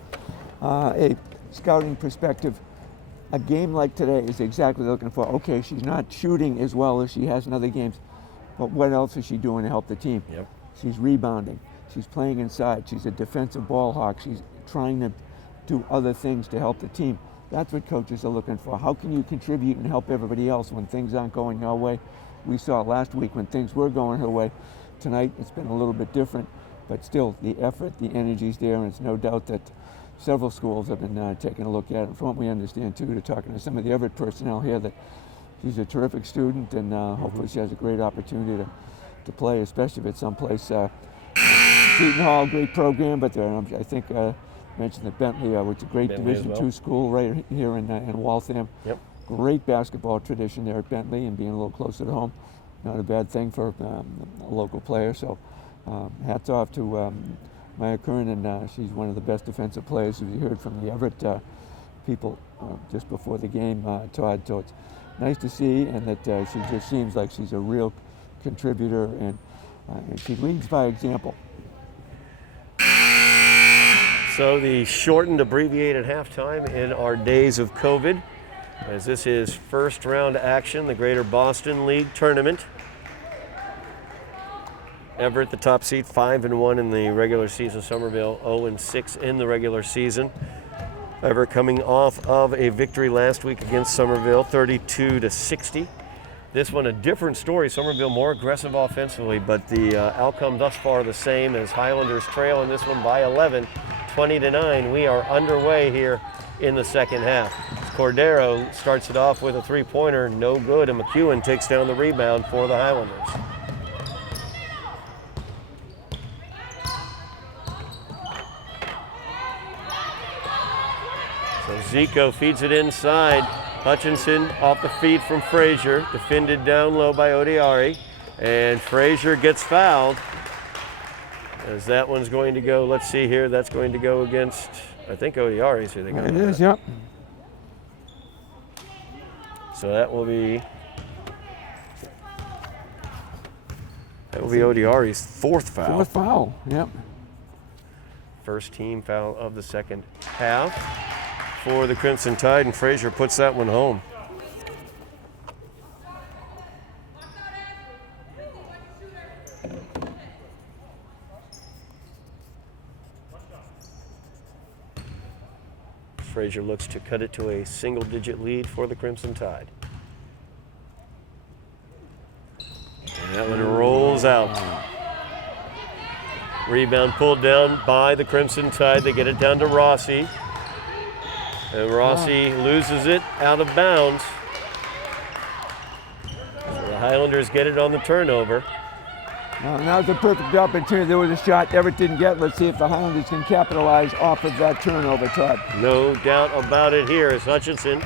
scouting perspective, a game like today is exactly what they're looking for. Okay, she's not shooting as well as she has in other games, but what else is she doing to help the team? Yep. She's rebounding. She's playing inside. She's a defensive ball hawk. She's trying to do other things to help the team. That's what coaches are looking for. How can you contribute and help everybody else when things aren't going your way? We saw last week when things were going her way. Tonight it's been a little bit different, but still the effort, the energy's there, and it's no doubt that several schools have been taking a look at it. From what we understand too, to talking to some of the Everett personnel here, that she's a terrific student, and hopefully she has a great opportunity to play, especially if it's someplace. Seton Hall, great program, but I think mentioned that Bentley, which is a great Bentley Division II school right here in Waltham. Yep. Great basketball tradition there at Bentley, and being a little closer to home, not a bad thing for a local player. So hats off to Maya Kieran, and she's one of the best defensive players, as you heard from the Everett people just before the game, Todd. So it's nice to see, and that she just seems like she's a real contributor, and she leads by example. So the shortened, abbreviated halftime in our days of COVID, as this is first round action, the Greater Boston League Tournament. Everett, the top seed, 5-1 in the regular season. Somerville 0-6 in the regular season. Everett coming off of a victory last week against Somerville, 32-60. This one a different story. Somerville more aggressive offensively, but the outcome thus far the same as Highlanders trail in this one by 11, 20-9. We are underway here in the second half. Cordero starts it off with a three-pointer, no good, and McEwen takes down the rebound for the Highlanders. So Zico feeds it inside. Hutchinson off the feed from Frazier, defended down low by Odiari, and Frazier gets fouled. As that one's going to go, let's see here, that's going to go against, I think Odiari's who they got. It is, yep. So that will be Odiari's fourth foul. Fourth foul, yep. First team foul of the second half for the Crimson Tide, and Frazier puts that one home. Frazier looks to cut it to a single-digit lead for the Crimson Tide. And that one rolls out. Rebound pulled down by the Crimson Tide. They get it down to Rossi. And Rossi loses it out of bounds. So the Highlanders get it on the turnover. Now's the perfect opportunity. There was a shot Everett didn't get. Let's see if the Highlanders can capitalize off of that turnover, Todd. No doubt about it here as Hutchinson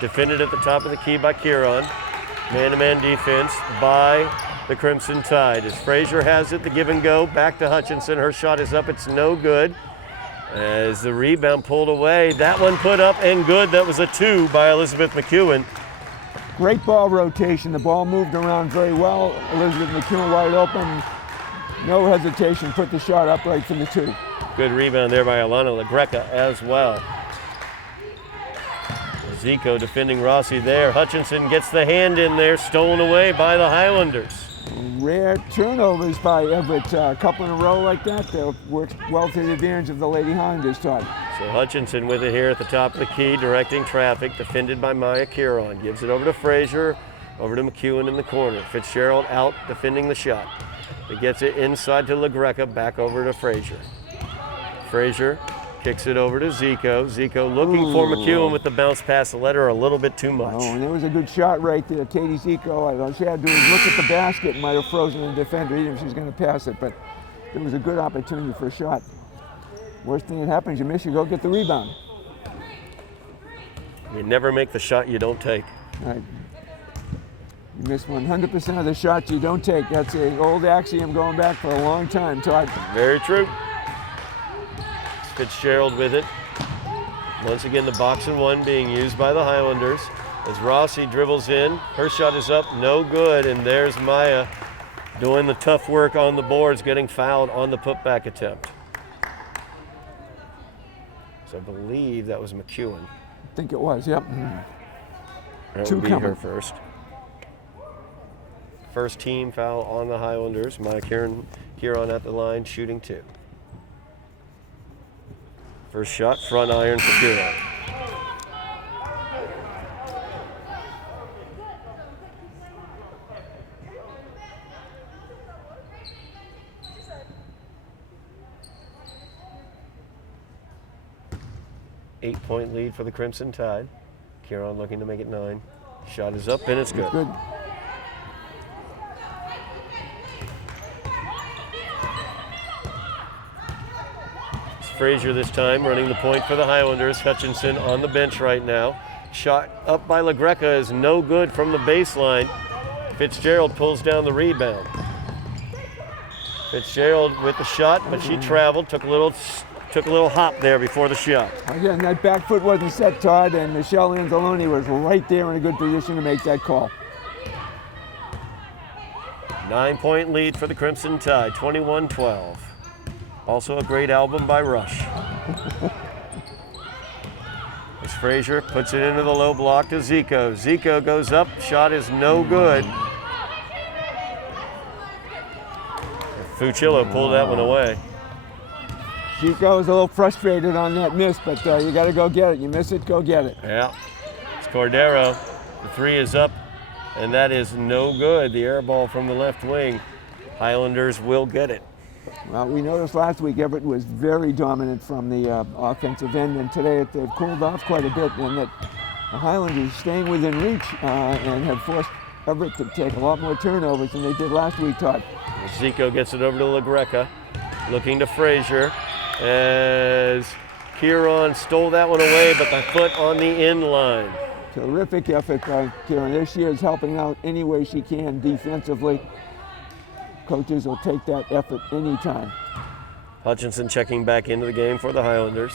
defended at the top of the key by Kieran. Man-to-man defense by the Crimson Tide. As Frazier has it, the give and go, back to Hutchinson. Her shot is up, it's no good. As the rebound pulled away, that one put up and good. That was a two by Elizabeth McEwen. Great ball rotation. The ball moved around very well. Elizabeth McEwen wide open. No hesitation, put the shot up right from the two. Good rebound there by Alana LaGreca as well. Zico defending Rossi there. Hutchinson gets the hand in there, stolen away by the Highlanders. Rare turnovers by Everett. A couple in a row like that. They worked well to the advantage of the Lady Highlanders, Todd. So Hutchinson with it here at the top of the key, directing traffic, defended by Maya Kieran. Gives it over to Frazier, over to McEwen in the corner. Fitzgerald out, defending the shot. He gets it inside to LaGreca, back over to Frazier. Frazier kicks it over to Zico. Zico looking for McEwen with the bounce pass. Let her a little bit too much. Oh, and there was a good shot right there. Katie Zico, all she had to do was look at the basket and might have frozen the defender even if she was going to pass it, but it was a good opportunity for a shot. Worst thing that happens, you miss, you go get the rebound. You never make the shot you don't take. Right. You miss 100% of the shots you don't take. That's an old axiom going back for a long time, Todd. Very true. Fitzgerald with it. Once again, the box and one being used by the Highlanders. As Rossi dribbles in, her shot is up, no good, and there's Maya doing the tough work on the boards, getting fouled on the putback attempt. So I believe that was McEwen. I think it was, yep. That would be her first. First team foul on the Highlanders. Maya Kieran at the line, shooting two. First shot, front iron for Kieran. Eight-point lead for the Crimson Tide. Kieran looking to make it 9. Shot is up and it's good. Good. Frazier this time running the point for the Highlanders. Hutchinson on the bench right now. Shot up by LaGreca is no good from the baseline. Fitzgerald pulls down the rebound. Fitzgerald with the shot, but she traveled, took a little hop there before the shot. Again, that back foot wasn't set, Todd, and Michelle Anzalone was right there in a good position to make that call. 9-point lead for the Crimson Tide, 21-12. Also a great album by Rush. As Frazier puts it into the low block to Zico. Zico goes up, shot is no good. Fucillo pulled that one away. She goes a little frustrated on that miss, but you got to go get it. You miss it, go get it. Yeah. It's Cordero. The 3 is up, and that is no good. The air ball from the left wing. Highlanders will get it. Well, we noticed last week Everett was very dominant from the offensive end, and today they've cooled off quite a bit, and that the Highlanders staying within reach and have forced Everett to take a lot more turnovers than they did last week, Todd. Zico gets it over to LaGreca, looking to Frazier as Kieran stole that one away, but the foot on the in line. Terrific effort by Kieran. There she is, helping out any way she can defensively. Coaches will take that effort anytime. Hutchinson checking back into the game for the Highlanders.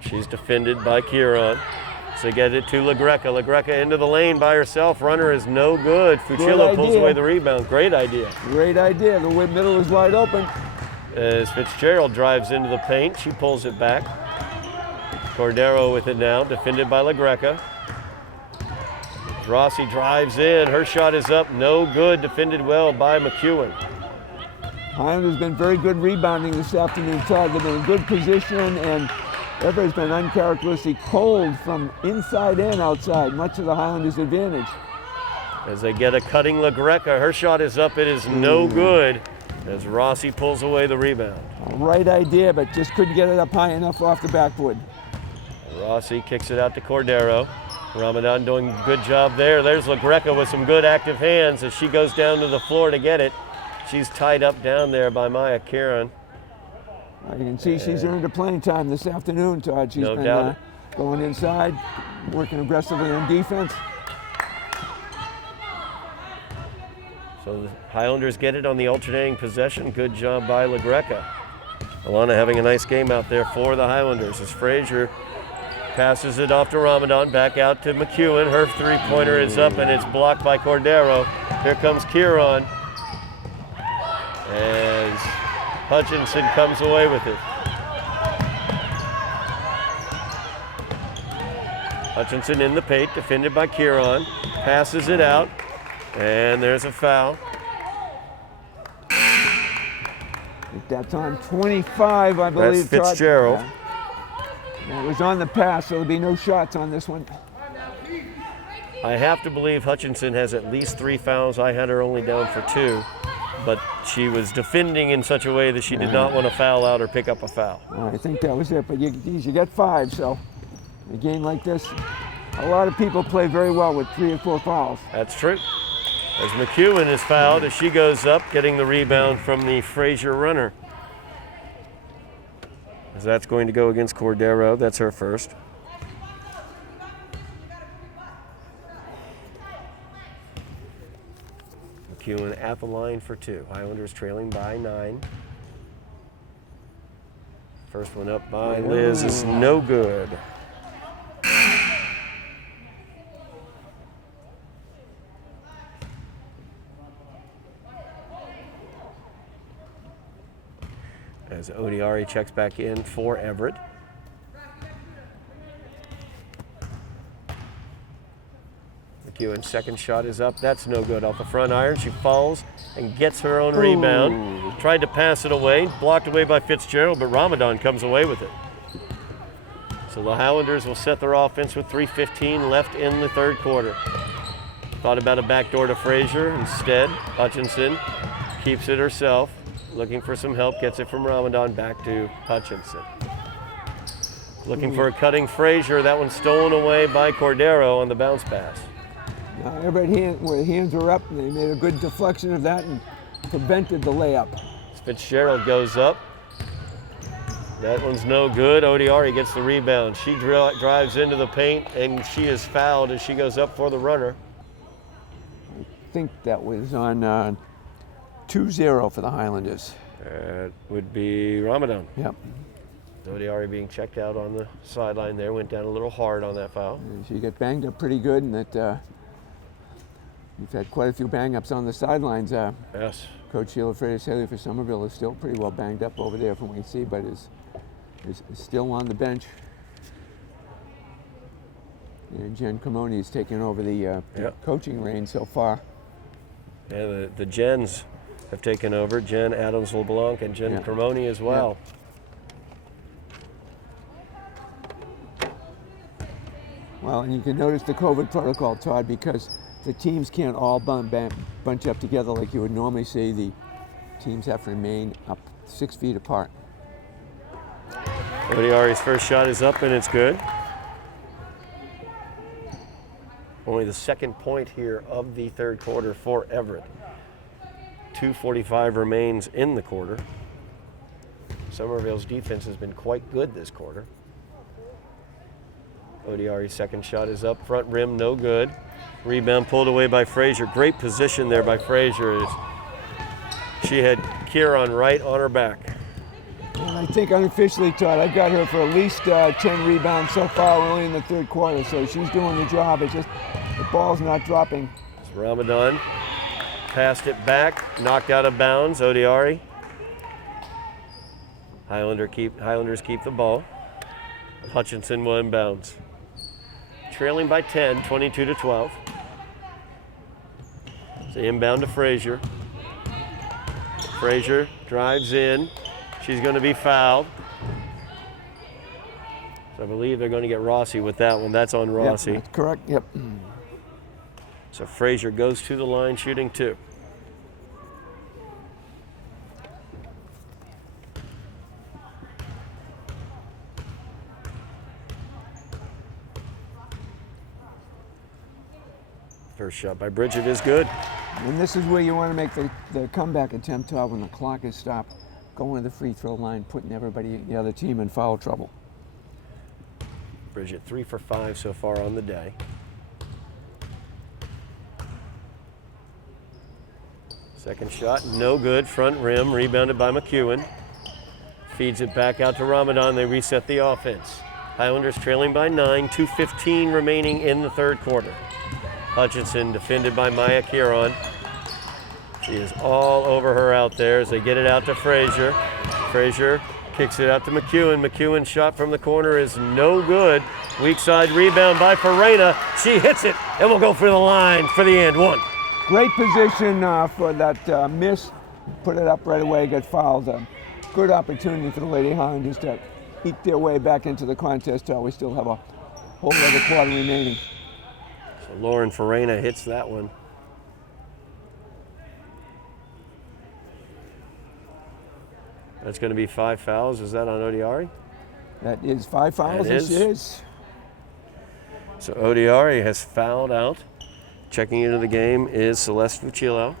She's defended by Kieran. So get it to LaGreca. LaGreca into the lane by herself. Runner is no good. Fucillo pulls away the rebound. Great idea. Great idea. The middle is wide open. As Fitzgerald drives into the paint, she pulls it back. Cordero with it now, defended by LaGreca. Rossi drives in. Her shot is up. No good. Defended well by McEwen. Highlanders been very good rebounding this afternoon, Todd. They've been in good position, and Everett's been uncharacteristically cold from inside and outside, much to the Highlanders' advantage. As they get a cutting LaGreca, her shot is up. It is no good as Rossi pulls away the rebound. Right idea, but just couldn't get it up high enough off the backboard. Rossi kicks it out to Cordero. Ramadan doing a good job there. There's LaGreca with some good active hands as she goes down to the floor to get it. She's tied up down there by Maya Kieran. You can see she's earned a playing time this afternoon, Todd. She's been going inside, working aggressively on defense. So the Highlanders get it on the alternating possession. Good job by LaGreca. Alana having a nice game out there for the Highlanders as Frazier passes it off to Ramadan, back out to McEwen. Her three-pointer is up and it's blocked by Cordero. Here comes Kieran as Hutchinson comes away with it. Hutchinson in the paint, defended by Kieran. Passes it out, and there's a foul. That's on 25, I believe. That's Fitzgerald. It was on the pass, so there'll be no shots on this one. I have to believe Hutchinson has at least 3 fouls. I had her only down for 2, but she was defending in such a way that she did not want to foul out or pick up a foul. I think that was it, but you get 5, so in a game like this, a lot of people play very well with 3 or 4 fouls. That's true. As McEwen is fouled as she goes up, getting the rebound from the Frazier runner. As that's going to go against Cordero. That's her first. McEwen at the line for 2. Highlanders trailing by 9. First one up by Liz is no good. As Odiari checks back in for Everett. McEwen's second shot is up. That's no good. Off the front iron, she falls and gets her own rebound. Tried to pass it away, blocked away by Fitzgerald, but Ramadan comes away with it. So the Highlanders will set their offense with 3:15 left in the third quarter. Thought about a backdoor to Frazier. Instead, Hutchinson keeps it herself. Looking for some help, gets it from Ramadan back to Hutchinson. Looking for a cutting Frazier. That one stolen away by Cordero on the bounce pass. Everett hands were up, and they made a good deflection of that and prevented the layup. Fitzgerald goes up. That one's no good. Odiari gets the rebound. She drives into the paint, and she is fouled as she goes up for the runner. I think that was on 2-0 for the Highlanders. That would be Ramadan. Yep. Odiari being checked out on the sideline there. Went down a little hard on that foul. And she got banged up pretty good, and that we've had quite a few bang-ups on the sidelines. Yes. Coach Sheila Freitas-Haley for Somerville is still pretty well banged up over there from what we see, but is still on the bench. And Jen Camoni is taking over the coaching reins so far. And the Jens have taken over. Jen Adams-LeBlanc and Jen Cremoni as well. Well, and you can notice the COVID protocol, Todd, because the teams can't all bunch up together like you would normally see. The teams have to remain up 6 feet apart. Odiari's first shot is up and it's good. Only the second point here of the third quarter for Everett. 2:45 remains in the quarter. Somerville's defense has been quite good this quarter. Odiari's second shot is up, front rim, no good. Rebound pulled away by Frazier. Great position there by Frazier. She had Kieran right on her back. And I think unofficially, Todd, I've got her for at least 10 rebounds so far early in the third quarter, so she's doing the job. It's just the ball's not dropping. It's Ramadan passed it back, knocked out of bounds. Odiari. Highlanders keep the ball. Hutchinson will inbounds. Trailing by 10, 22-12. So inbound to Frazier. Frazier drives in. She's going to be fouled. So I believe they're going to get Rossi with that one. That's on Rossi. Yep, that's correct, yep. So Frazier goes to the line shooting 2. First shot by Bridget is good. And this is where you want to make the comeback attempt, Todd, when the clock is stopped. Going to the free throw line, putting everybody, the other team, in foul trouble. Bridget 3 for 5 so far on the day. Second shot, no good. Front rim, rebounded by McEwen. Feeds it back out to Ramadan. They reset the offense. Highlanders trailing by 9, 2:15 remaining in the third quarter. Hutchinson defended by Maya Kieran. She is all over her out there as they get it out to Frazier. Frazier kicks it out to McEwen. McEwen's shot from the corner is no good. Weak side rebound by Farena. She hits it and will go for the line for the and one. Great position for that miss. Put it up right away, get fouled. Good opportunity for the Lady Highlanders to eat their way back into the contest. We still have a whole other quarter remaining. So Lauren Farena hits that one. That's going to be 5 fouls. Is that on Odiari? That is 5 fouls. It is. So Odiari has fouled out. Checking into the game is Celeste Fucillo.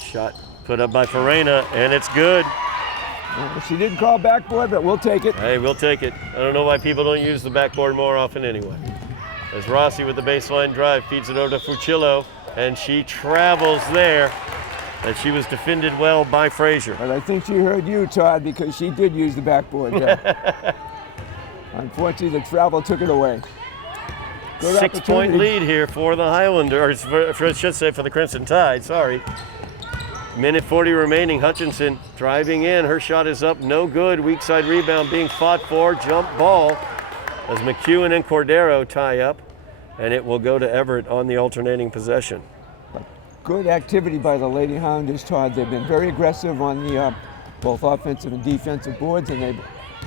Shot put up by Farena, and it's good. Well, she didn't call backboard, but we'll take it. Hey, we'll take it. I don't know why people don't use the backboard more often anyway. As Rossi with the baseline drive feeds it over to Fucillo, and she travels there. And she was defended well by Frazier. But I think she heard you, Todd, because she did use the backboard. Yeah. Unfortunately, the travel took it away. Good 6-point lead here for the Highlanders, or I should say for the Crimson Tide, sorry. Minute 40 remaining. Hutchinson driving in. Her shot is up, no good. Weak side rebound being fought for. Jump ball as McEwen and Cordero tie up, and it will go to Everett on the alternating possession. Good activity by the Lady Highlanders, Todd. They've been very aggressive on the both offensive and defensive boards, and they've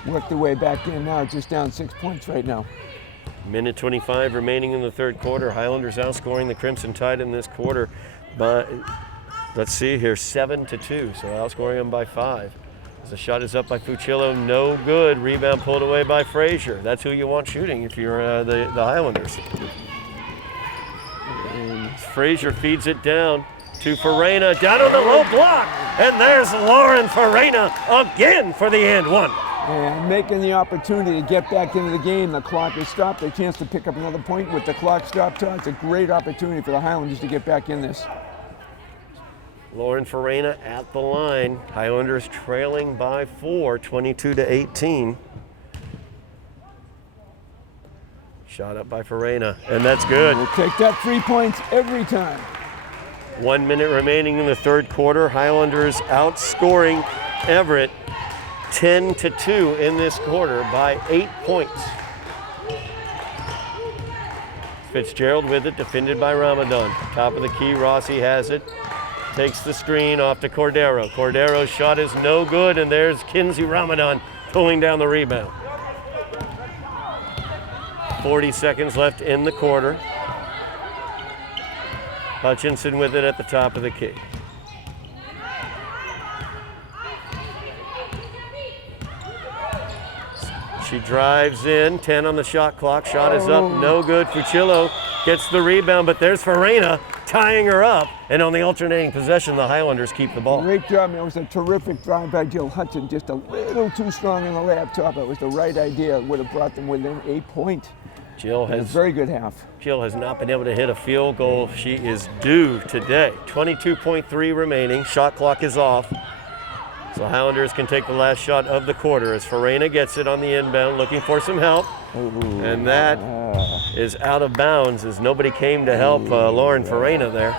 worked their way back in now, just down 6 points right now. Minute 25 remaining in the third quarter. Highlanders outscoring the Crimson Tide in this quarter by, let's see here, 7-2. So outscoring them by 5. As the shot is up by Fucillo, no good. Rebound pulled away by Frazier. That's who you want shooting if you're the Highlanders. And Frazier feeds it down to Farena, down on the low block. And there's Lauren Farena again for the and one. And making the opportunity to get back into the game. The clock is stopped. A chance to pick up another point with the clock stopped, Todd. It's a great opportunity for the Highlanders to get back in this. Lauren Farena at the line. Highlanders trailing by 4, 22-18. Shot up by Farena, and that's good. We'll take that 3 points every time. 1 minute remaining in the third quarter. Highlanders outscoring Everett 10-2 in this quarter by 8 points. Fitzgerald with it, defended by Ramadan. Top of the key, Rossi has it. Takes the screen off to Cordero. Cordero's shot is no good, and there's Kinsey Ramadan pulling down the rebound. 40 seconds left in the quarter. Hutchinson with it at the top of the key. She drives in, 10 on the shot clock. Shot is up, no good. Fucillo gets the rebound, but there's Farina tying her up. And on the alternating possession, the Highlanders keep the ball. Great job. It was a terrific drive by Jill Hudson. Just a little too strong in the laptop. It was the right idea. It would have brought them within a point. Jill has very good half. Jill has not been able to hit a field goal. She is due today. 22.3 remaining. Shot clock is off. So Highlanders can take the last shot of the quarter as Farina gets it on the inbound, looking for some help. And that is out of bounds as nobody came to help Lauren Farina there.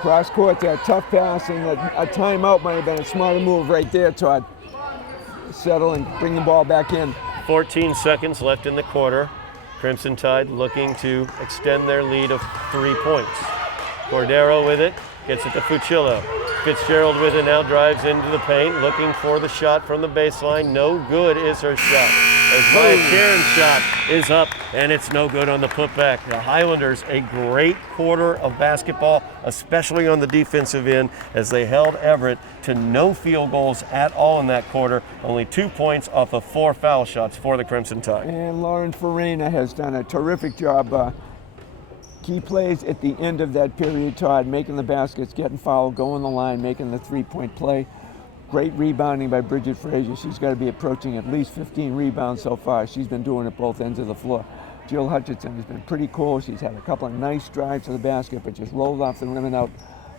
Cross court, a tough pass, and a timeout might have been a smarter move right there, Todd. Settle and bring the ball back in. 14 seconds left in the quarter. Crimson Tide looking to extend their lead of 3 points. Cordero with it, gets it to Fucillo. Fitzgerald with it now, drives into the paint, looking for the shot from the baseline. No good is her shot. As Maya Karen's shot is up, and it's no good on the putback. The Highlanders, a great quarter of basketball, especially on the defensive end, as they held Everett to no field goals at all in that quarter. Only 2 points off of 4 foul shots for the Crimson Tide. And Lauren Farina has done a terrific job. Key plays at the end of that period, Todd, making the baskets, getting fouled, going the line, making the three-point play. Great rebounding by Bridget Frazier. She's got to be approaching at least 15 rebounds so far. She's been doing it both ends of the floor. Jill Hutchinson has been pretty cool. She's had a couple of nice drives to the basket, but just rolled off the rim and out.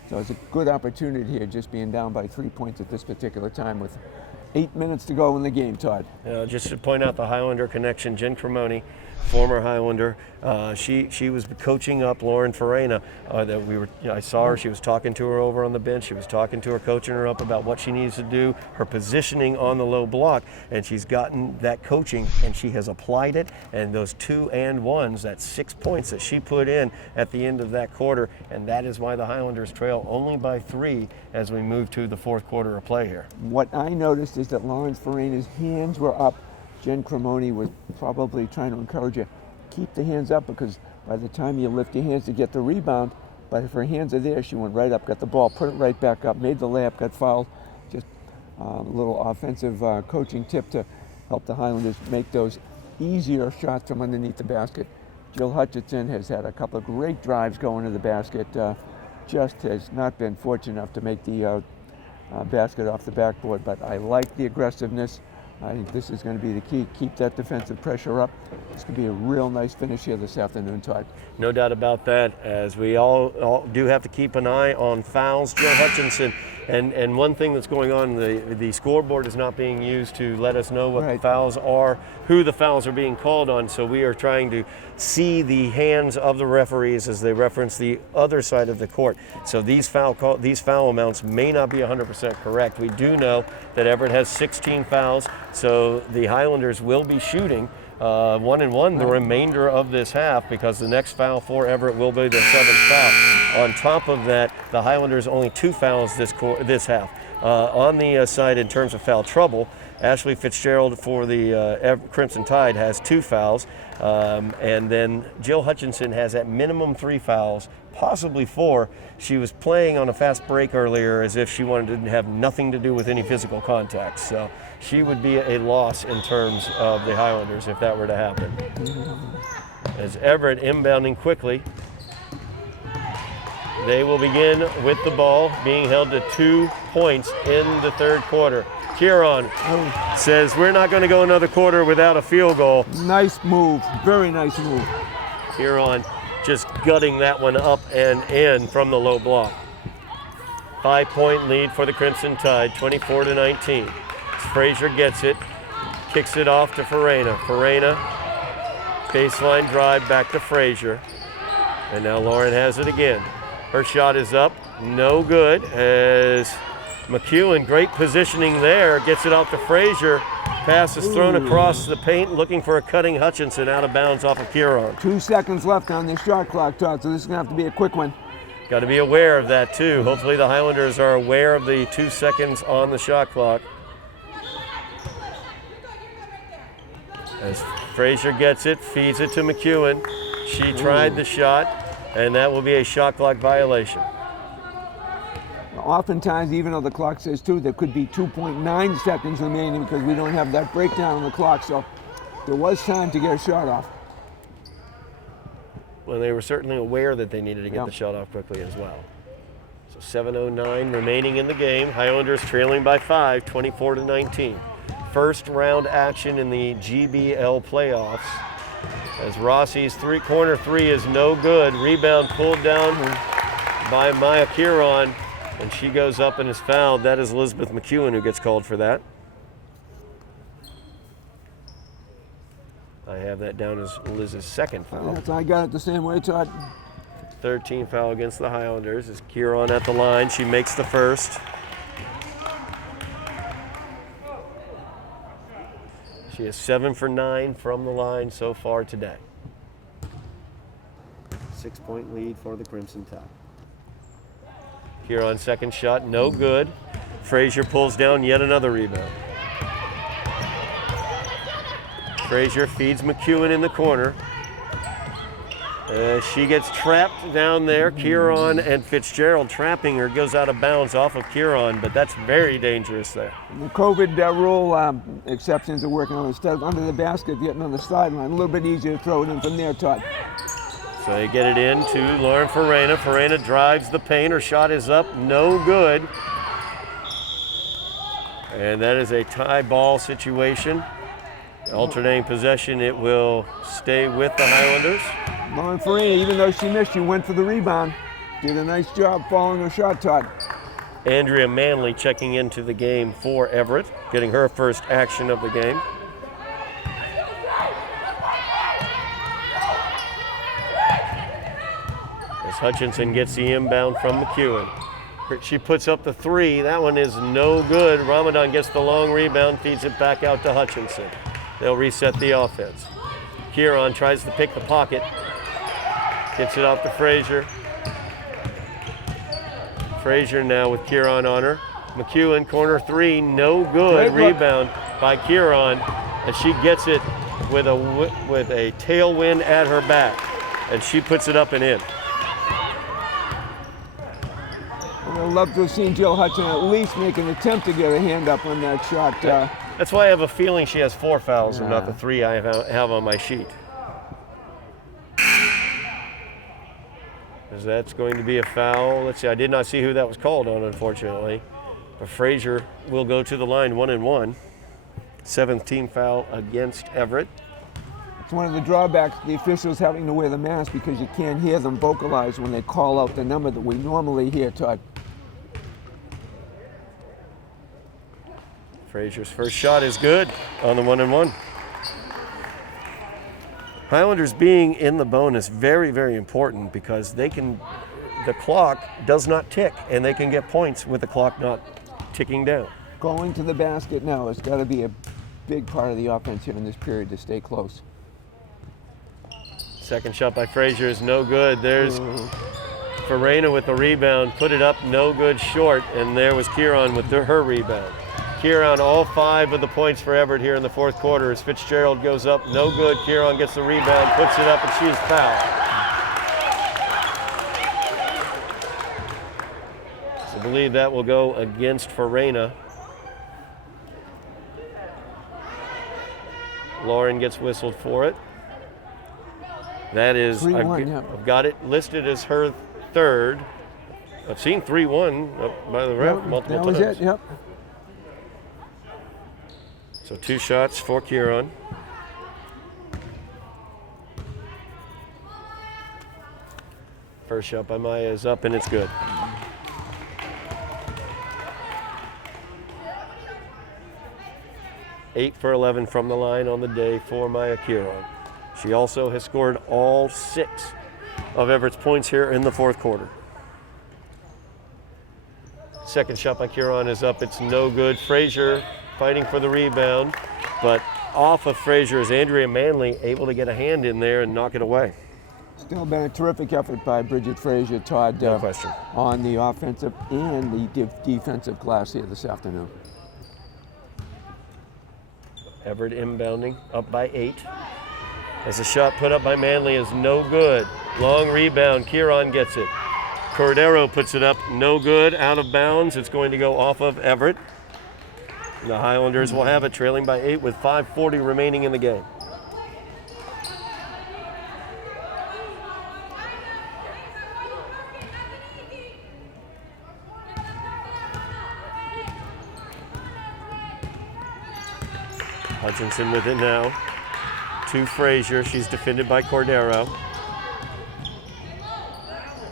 So it's a good opportunity here, just being down by 3 points at this particular time with 8 minutes to go in the game, Todd. Just to point out the Highlander connection, Jen Cremoni, former Highlander, she was coaching up Lauren Farina. I saw her. She was talking to her over on the bench. She was talking to her, coaching her up about what she needs to do, her positioning on the low block, and she's gotten that coaching and she has applied it. And those 2 and 1s, that's 6 points that she put in at the end of that quarter, and that is why the Highlanders trail only by 3 as we move to the fourth quarter of play here. What I noticed is that Lauren Farina's hands were up. Jen Cremoni was probably trying to encourage her, keep the hands up, because by the time you lift your hands to get the rebound, but if her hands are there, she went right up, got the ball, put it right back up, made the layup, got fouled. Just a little offensive coaching tip to help the Highlanders make those easier shots from underneath the basket. Jill Hutchinson has had a couple of great drives going to the basket, just has not been fortunate enough to make the basket off the backboard, but I like the aggressiveness. I think this is going to be the key. Keep that defensive pressure up. This could be a real nice finish here this afternoon, Todd. No doubt about that, as we all do have to keep an eye on fouls. Jill Hutchinson, and one thing that's going on, the scoreboard is not being used to let us know what the fouls are, who the fouls are being called on, so we are trying to see the hands of the referees as they reference the other side of the court. So these foul amounts may not be 100% correct. We do know that Everett has 16 fouls, so the Highlanders will be shooting 1 and 1 the remainder of this half, because the next foul for Everett will be the 7th foul. On top of that, the Highlanders only 2 fouls this half. On the side in terms of foul trouble, Ashley Fitzgerald for the Crimson Tide has 2 fouls, and then Jill Hutchinson has at minimum 3 fouls, possibly 4. She was playing on a fast break earlier as if she wanted to have nothing to do with any physical contact. So she would be a loss in terms of the Highlanders if that were to happen. As Everett inbounding quickly, they will begin with the ball being held to 2 points in the third quarter. Kieran says we're not going to go another quarter without a field goal. Nice move, very nice move. Kieran just gutting that one up and in from the low block. 5-point lead for the Crimson Tide, 24-19. Frazier gets it, kicks it off to Farina. Farina, baseline drive back to Frazier. And now Lauren has it again. Her shot is up, no good, as McEwen, great positioning there, gets it out to Frazier, Pass is thrown across the paint, looking for a cutting Hutchinson out of bounds off of Kieran. 2 seconds left on this shot clock, Todd, so this is going to have to be a quick one. Got to be aware of that too. Hopefully the Highlanders are aware of the 2 seconds on the shot clock. As Frazier gets it, feeds it to McEwen. She tried the shot, and that will be a shot clock violation. Oftentimes, even though the clock says 2, there could be 2.9 seconds remaining because we don't have that breakdown on the clock, so there was time to get a shot off. Well, they were certainly aware that they needed to get the shot off quickly as well. So 7:09 remaining in the game. Highlanders trailing by 5, 24-19. First round action in the GBL playoffs. As Rossi's corner three is no good. Rebound pulled down by Maya Kieran, and she goes up and is fouled. That is Elizabeth McEwen who gets called for that. I have that down as Liz's second foul. Yes, I got it the same way, Todd. 13 foul against the Highlanders. Is Kieran at the line. She makes the first. She is 7 for 9 from the line so far today. 6-point lead for the Crimson Tide. Kieran's second shot, no good. Frazier pulls down yet another rebound. Frazier feeds McEwen in the corner. She gets trapped down there. Kieran and Fitzgerald trapping her, goes out of bounds off of Kieran, but that's very dangerous there. The COVID rule exceptions are working on instead of under the basket, getting on the sideline. A little bit easier to throw it in from there, Todd. So they get it in to Lauren Farina. Farina drives the paint. Her shot is up, no good. And that is a tie ball situation. Alternating possession, it will stay with the Highlanders. Lauren Farina, even though she missed, she went for the rebound. Did a nice job following her shot, Todd. Andrea Manley checking into the game for Everett, getting her first action of the game. As Hutchinson gets the inbound from McEwen. She puts up the three. That one is no good. Ramadan gets the long rebound, feeds it back out to Hutchinson. They'll reset the offense. Kieran tries to pick the pocket. Gets it off to Frazier. Frazier now with Kieran on her. McEwen, corner three, no good. Rebound by Kieran, and she gets it with a tailwind at her back, and she puts it up and in. I'd love to have seen Jill Hutchinson at least make an attempt to get a hand up on that shot. That's why I have a feeling she has 4 fouls and not the 3 I have on my sheet. As that's going to be a foul. Let's see, I did not see who that was called on, unfortunately. But Frazier will go to the line 1-1. 7th team foul against Everett. It's one of the drawbacks, the officials having to wear the mask, because you can't hear them vocalize when they call out the number that we normally hear, Todd. Frazier's first shot is good on the 1-1. Highlanders being in the bonus, very, very important, because the clock does not tick, and they can get points with the clock not ticking down. Going to the basket now has got to be a big part of the offense here in this period to stay close. Second shot by Frazier is no good. There's Farina with the rebound, put it up, no good, short, and there was Kieran with her rebound. Kieran, all 5 of the points for Everett here in the fourth quarter as Fitzgerald goes up, no good. Kieran gets the rebound, puts it up, and she's fouled. So I believe that will go against Farina. Lauren gets whistled for it. That is, I've got it listed as her third. I've seen 3-1 up by the ref multiple times. That was it, yep. So 2 shots for Kieran. First shot by Maya is up and it's good. Eight for 11 from the line on the day for Maya Kieran. She also has scored all 6 of Everett's points here in the fourth quarter. Second shot by Kieran is up, it's no good. Frazier fighting for the rebound, but off of Frazier is Andrea Manley able to get a hand in there and knock it away. Still been a terrific effort by Bridget Frazier, Todd, No question. on the offensive and the defensive glass here this afternoon. Everett inbounding, up by 8. As a shot put up by Manley is no good. Long rebound, Kieran gets it. Cordero puts it up, no good, out of bounds. It's going to go off of Everett. The Highlanders will have it, trailing by 8 with 5:40 remaining in the game. Hutchinson with it now. To Frazier, she's defended by Cordero.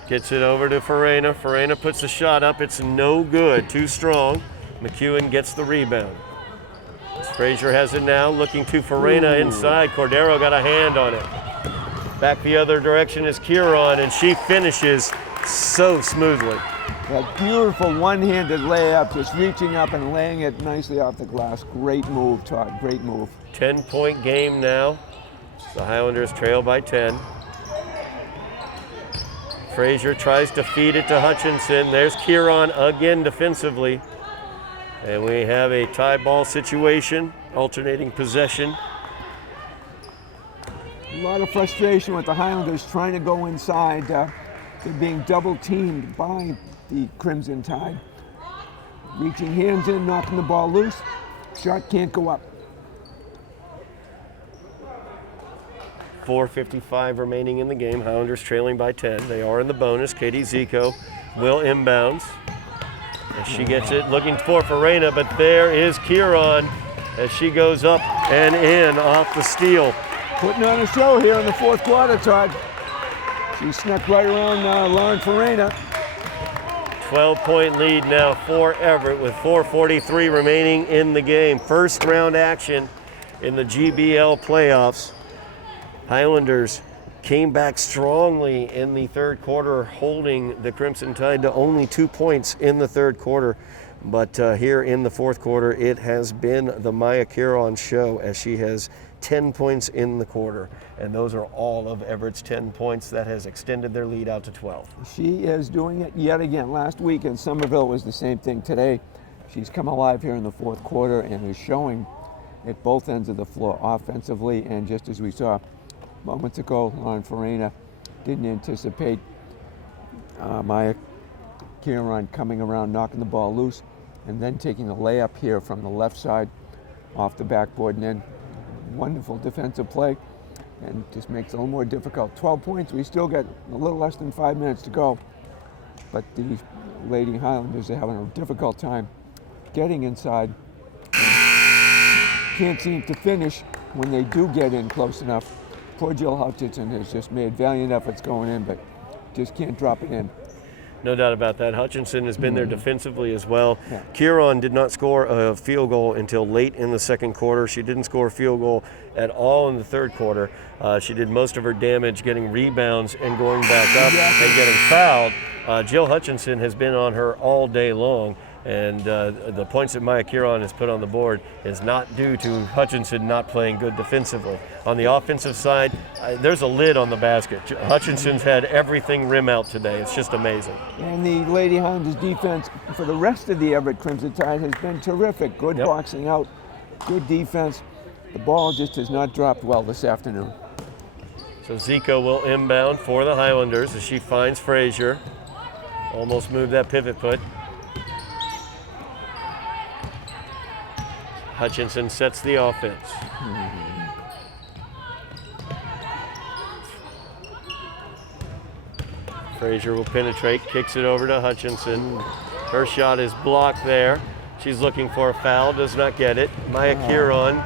Gets it over to Farina. Farina puts the shot up, it's no good, too strong. McEwen gets the rebound. Frazier has it now, looking to Farina inside. Cordero got a hand on it. Back the other direction is Kieran, and she finishes so smoothly. That beautiful one-handed layup, just reaching up and laying it nicely off the glass. Great move, Todd, great move. 10-point game now. The Highlanders trail by 10. Frazier tries to feed it to Hutchinson. There's Kieran again defensively. And we have a tie ball situation, alternating possession. A lot of frustration with the Highlanders trying to go inside. They're being double teamed by the Crimson Tide. Reaching hands in, knocking the ball loose. Shot can't go up. 4:55 remaining in the game. Highlanders trailing by 10. They are in the bonus. Katie Zico will inbounds. As she gets it, looking for Farina, but there is Kieran as she goes up and in off the steal. Putting on a show here in the fourth quarter, Todd. She snuck right around Lauren Farina. 12-point lead now for Everett with 4:43 remaining in the game. First round action in the GBL playoffs. Highlanders came back strongly in the third quarter, holding the Crimson Tide to only 2 points in the third quarter. But here in the fourth quarter, it has been the Maya Kieran show as she has 10 points in the quarter. And those are all of Everett's 10 points. That has extended their lead out to 12. She is doing it yet again. Last week in Somerville was the same thing. Today, she's come alive here in the fourth quarter and is showing at both ends of the floor, offensively, and just as we saw moments ago, Lauren Farina didn't anticipate Maya Kieran coming around, knocking the ball loose, and then taking a layup here from the left side off the backboard, and then wonderful defensive play, and just makes it a little more difficult. 12 points, we still got a little less than 5 minutes to go, but the Lady Highlanders are having a difficult time getting inside. Can't seem to finish when they do get in close enough. Poor Jill Hutchinson has just made valiant efforts going in, but just can't drop it in. No doubt about that. Hutchinson has been there defensively as well. Yeah. Kieran did not score a field goal until late in the second quarter. She didn't score a field goal at all in the third quarter. She did most of her damage getting rebounds and going back up and getting fouled. Jill Hutchinson has been on her all day long. And the points that Maya Kieran has put on the board is not due to Hutchinson not playing good defensively. On the offensive side, there's a lid on the basket. Hutchinson's had everything rim out today. It's just amazing. And the Lady Highlanders defense for the rest of the Everett Crimson Tide has been terrific. Good boxing out, good defense. The ball just has not dropped well this afternoon. So Zico will inbound for the Highlanders as she finds Frazier. Almost moved that pivot put. Hutchinson sets the offense. Frazier will penetrate, kicks it over to Hutchinson. Her shot is blocked there. She's looking for a foul, does not get it. Maya Kieran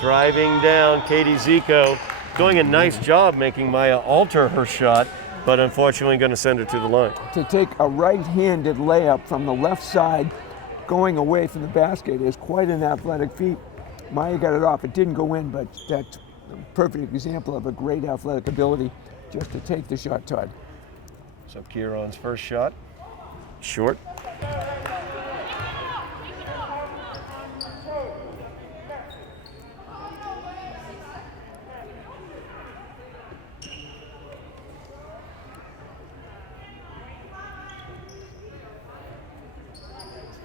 driving down. Katie Zico doing a nice job making Maya alter her shot, but unfortunately going to send her to the line. To take a right-handed layup from the left side going away from the basket is quite an athletic feat. Maya got it off. It didn't go in, but that's a perfect example of a great athletic ability just to take the shot, Todd. So Kieran's first shot, short.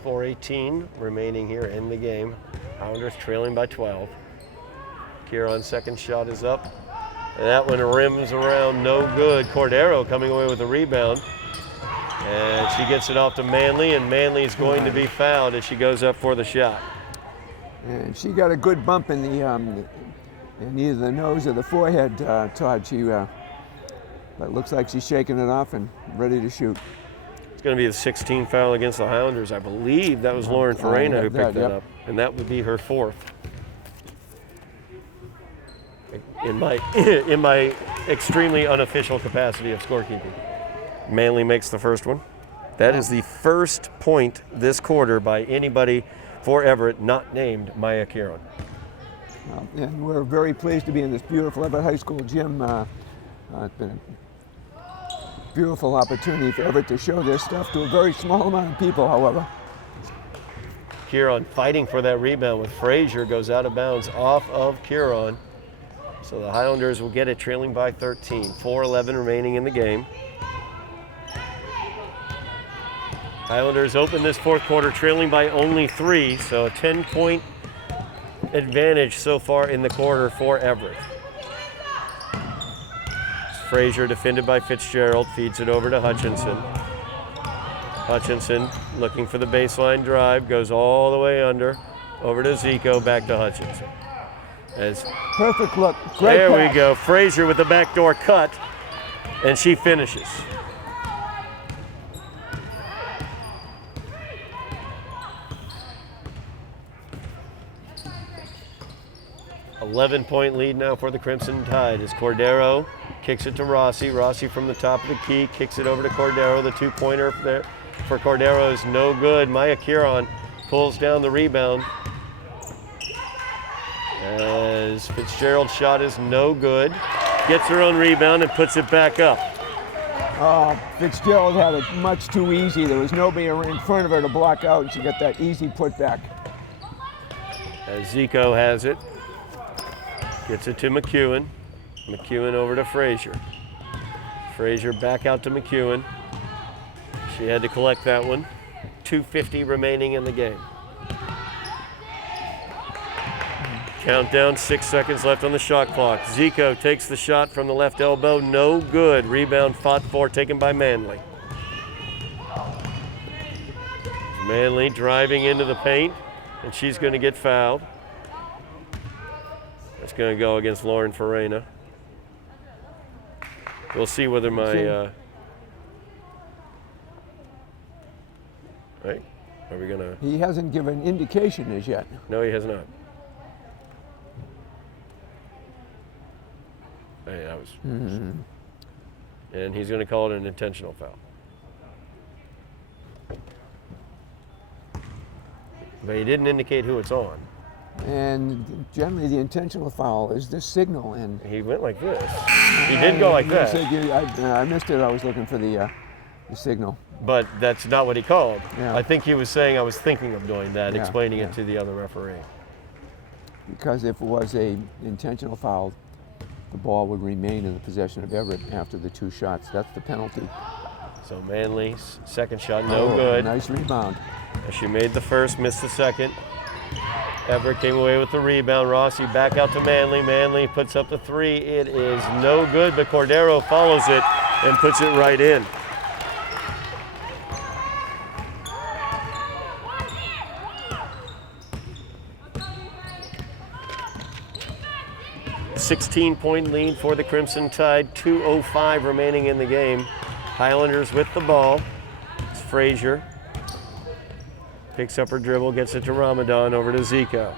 4:18 remaining here in the game. Highlanders trailing by 12. Kieran's second shot is up. And that one rims around, no good. Cordero coming away with a rebound. And she gets it off to Manley, and Manley is going to be fouled as she goes up for the shot. And she got a good bump in either the nose or the forehead, Todd. But it looks like she's shaking it off and ready to shoot. It's going to be the 16th foul against the Highlanders. I believe that was Lauren Farina who picked that up, and that would be her 4th. In my extremely unofficial capacity of scorekeeping. Manley makes the first one. That is the first point this quarter by anybody for Everett not named Maya Kieran. And we're very pleased to be in this beautiful Everett High School gym. It's been a beautiful opportunity for Everett to show their stuff to a very small amount of people, however. Kieran fighting for that rebound with Frazier, goes out of bounds off of Kieran. So the Highlanders will get it trailing by 13. 4:11 remaining in the game. Highlanders open this fourth quarter trailing by only 3, so a 10-point advantage so far in the quarter for Everett. Frazier defended by Fitzgerald, feeds it over to Hutchinson. Hutchinson looking for the baseline drive, goes all the way under, over to Zico, back to Hutchinson. Perfect look. Great there pass. We go. Frazier with the backdoor cut, and she finishes. $11-point lead now for the Crimson Tide as Cordero kicks it to Rossi. Rossi from the top of the key kicks it over to Cordero. The two-pointer there for Cordero is no good. Maya Kieran pulls down the rebound. As Fitzgerald's shot is no good. Gets her own rebound and puts it back up. Fitzgerald had it much too easy. There was nobody in front of her to block out, and she got that easy putback. As Zico has it. Gets it to McEwen. McEwen over to Frazier. Frazier back out to McEwen. She had to collect that one. 2:50 remaining in the game. Countdown, 6 seconds left on the shot clock. Zico takes the shot from the left elbow, no good. Rebound fought for, taken by Manley. Manley driving into the paint, and she's going to get fouled. That's going to go against Lauren Farina. We'll see whether my, right? Are we going to? He hasn't given indication as yet. No, he has not. Hey, that was, and he's going to call it an intentional foul. But he didn't indicate who it's on. And generally the intentional foul is this signal. And he went like this. He did go like that. I missed it. I was looking for the signal. But that's not what he called. Yeah. I think he was saying I was thinking of doing that, explaining it to the other referee. Because if it was a intentional foul, the ball would remain in the possession of Everett after the 2 shots. That's the penalty. So Manley's second shot, no good. Nice rebound. She made the first, missed the second. Everett came away with the rebound. Rossi back out to Manley. Manley puts up the 3. It is no good, but Cordero follows it and puts it right in. A 16-point lead for the Crimson Tide. 2:05 remaining in the game. Highlanders with the ball. It's Frazier. Picks up her dribble, gets it to Ramadan, over to Zico.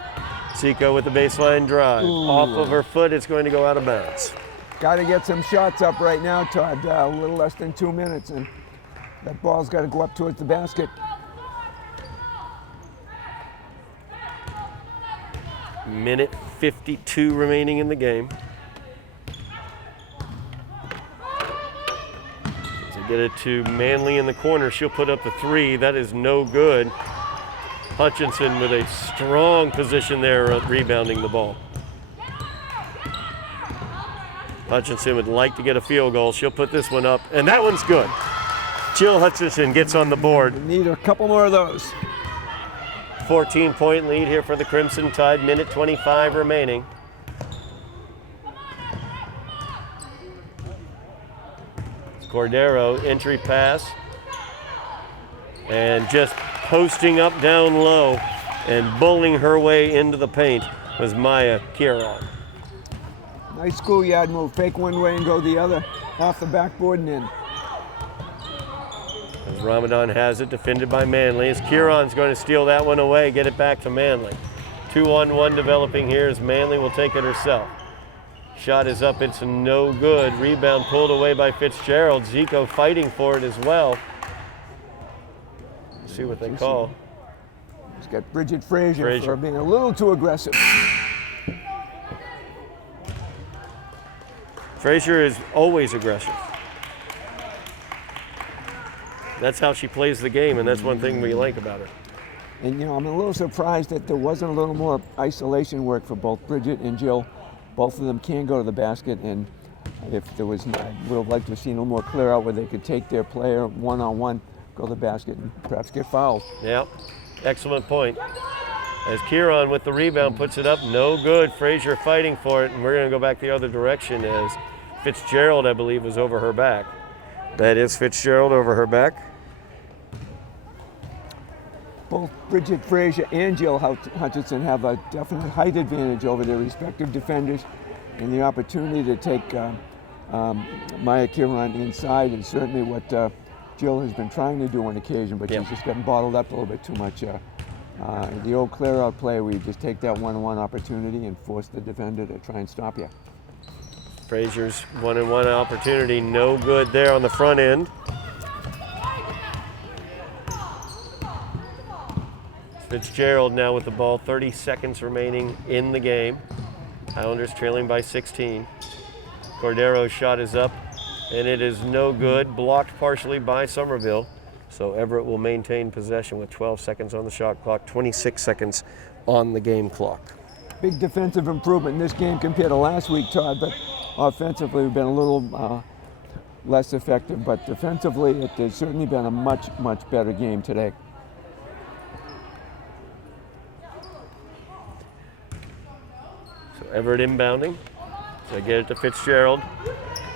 Zico with the baseline drive. Off of her foot, it's going to go out of bounds. Got to get some shots up right now, Todd. A little less than 2 minutes, and that ball's got to go up towards the basket. Minute 52 remaining in the game. To get it to Manley in the corner, she'll put up the 3. That is no good. Hutchinson with a strong position there, rebounding the ball. Hutchinson would like to get a field goal. She'll put this one up, and that one's good. Jill Hutchinson gets on the board. We need a couple more of those. 14-point lead here for the Crimson Tide, minute 25 remaining. Cordero, entry pass, and just posting up down low and bullying her way into the paint was Maya Kieran. Nice schoolyard move. Fake one way and go the other. Off the backboard and in. As Ramadan has it, defended by Manley. As Kieran's going to steal that one away, get it back to Manley. 2-on-1 developing here as Manley will take it herself. Shot is up, it's no good. Rebound pulled away by Fitzgerald. Zico fighting for it as well. Let's see what they call. He's got Bridget Frazier for being a little too aggressive. Frazier is always aggressive. That's how she plays the game, and that's one thing we like about her. And I'm a little surprised that there wasn't a little more isolation work for both Bridget and Jill. Both of them can go to the basket, and if there was, I would have liked to have seen a little more clear out where they could take their player one-on-one, go to the basket, and perhaps get fouled. Yeah, excellent point. As Kieran with the rebound puts it up, no good. Frazier fighting for it, and we're going to go back the other direction as Fitzgerald, I believe, was over her back. That is Fitzgerald over her back. Both Bridget Frazier and Jill Hutchinson have a definite height advantage over their respective defenders, and the opportunity to take Maya Kieran inside is certainly what Jill has been trying to do on occasion, but she's just gotten bottled up a little bit too much. The old clear-out play where you just take that one-on-one opportunity and force the defender to try and stop you. Frazier's one-on-one opportunity, no good there on the front end. Fitzgerald now with the ball, 30 seconds remaining in the game. Highlanders trailing by 16. Cordero's shot is up, and it is no good, blocked partially by Somerville. So Everett will maintain possession with 12 seconds on the shot clock, 26 seconds on the game clock. Big defensive improvement in this game compared to last week, Todd, but offensively we've been a little less effective, but defensively it has certainly been a much, much better game today. So Everett inbounding. So get it to Fitzgerald.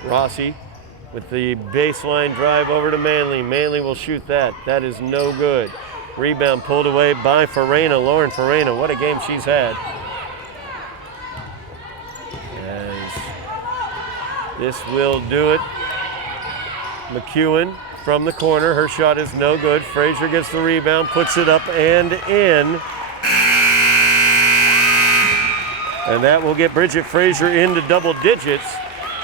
Rossi with the baseline drive over to Manley. Manley will shoot that. That is no good. Rebound pulled away by Farina. Lauren Farina, what a game she's had. As this will do it. McEwen from the corner. Her shot is no good. Frazier gets the rebound, puts it up and in. And that will get Bridget Frazier into double digits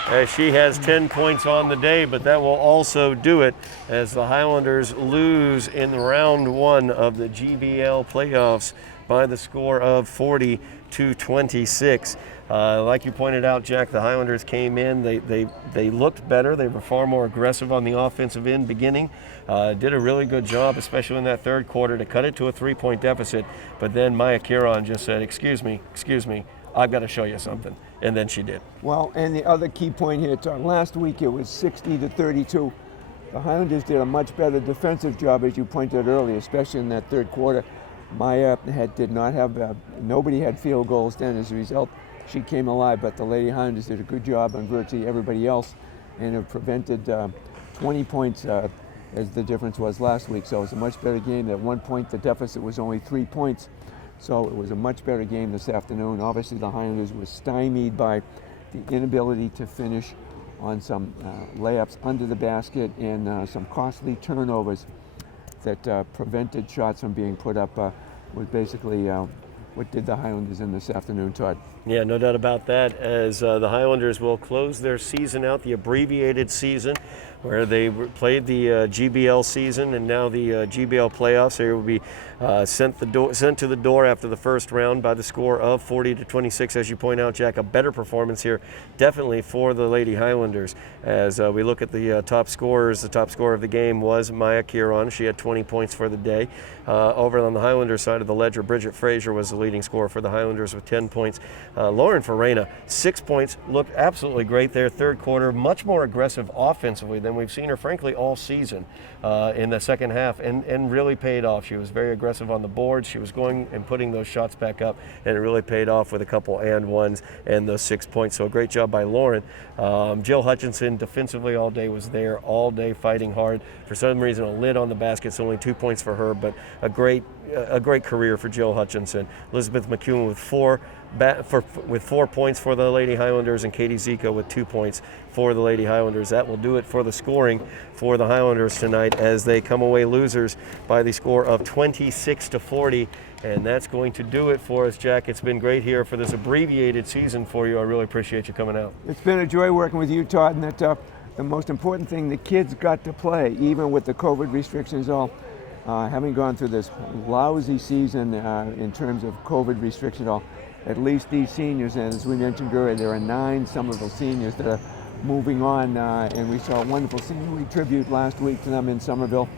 as she has 10 points on the day, but that will also do it as the Highlanders lose in round one of the GBL playoffs by the score of 40-26. Like you pointed out, Jack, the Highlanders came in, they looked better, they were far more aggressive on the offensive end beginning, did a really good job, especially in that third quarter, to cut it to a 3-point deficit, but then Maya Kieran just said, excuse me, I've got to show you something. And then she did. Well, and the other key point here, Todd, last week it was 60-32. The Highlanders did a much better defensive job, as you pointed out earlier, especially in that third quarter. Maya did not have, nobody had field goals then. As a result, she came alive, but the Lady Highlanders did a good job on virtually everybody else and have prevented 20 points as the difference was last week. So it was a much better game. At one point, the deficit was only 3 points. So it was a much better game this afternoon. Obviously, the Highlanders were stymied by the inability to finish on some layups under the basket and some costly turnovers that prevented shots from being put up. Was basically what did the Highlanders in this afternoon, Todd? Yeah, no doubt about that, as the Highlanders will close their season out, the abbreviated season, where they played the GBL season and now the GBL playoffs. They will be sent to the door after the first round by the score of 40-26. As you point out, Jack, a better performance here definitely for the Lady Highlanders. As we look at the top scorers, the top scorer of the game was Maya Kieran. She had 20 points for the day. Over on the Highlanders side of the ledger, Bridget Frazier was the leading scorer for the Highlanders with 10 points. Lauren Farina, 6 points, looked absolutely great there. Third quarter, much more aggressive offensively than we've seen her, frankly, all season in the second half, and really paid off. She was very aggressive on the board. She was going and putting those shots back up, and it really paid off with a couple and ones and those 6 points. So a great job by Lauren. Jill Hutchinson defensively all day, was there all day fighting hard. For some reason, a lid on the basket. It's only 2 points for her, but a great career for Jill Hutchinson. Elizabeth McEwen with 4 points for the Lady Highlanders, and Katie Zico with 2 points for the Lady Highlanders. That will do it for the scoring for the Highlanders tonight as they come away losers by the score of 26-40. And that's going to do it for us, Jack. It's been great here for this abbreviated season for you. I really appreciate you coming out. It's been a joy working with you, Todd, and that the most important thing, the kids got to play, even with the COVID restrictions all. Having gone through this lousy season in terms of COVID restrictions all, at least these seniors, and as we mentioned earlier, there are 9 Somerville seniors that are moving on, and we saw a wonderful senior week tribute last week to them in Somerville.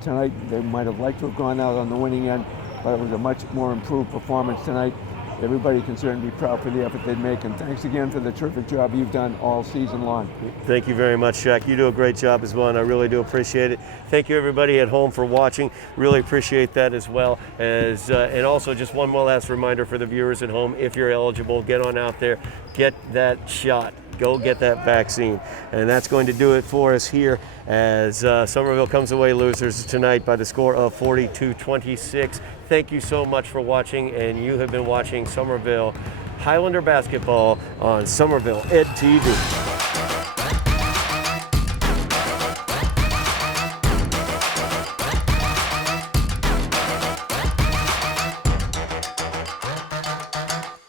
Tonight, they might have liked to have gone out on the winning end, but it was a much more improved performance tonight. Everybody can certainly be proud for the effort they make, and thanks again for the terrific job you've done all season long. Thank you very much, Jack. You do a great job as well, and I really do appreciate it. Thank you, everybody at home, for watching. Really appreciate that as well. And also, just one more last reminder for the viewers at home: if you're eligible, get on out there, get that shot. Go get that vaccine. And that's going to do it for us here as Somerville comes away losers tonight by the score of 42-26. Thank you so much for watching, and you have been watching Somerville Highlander basketball on Somerville Ed TV.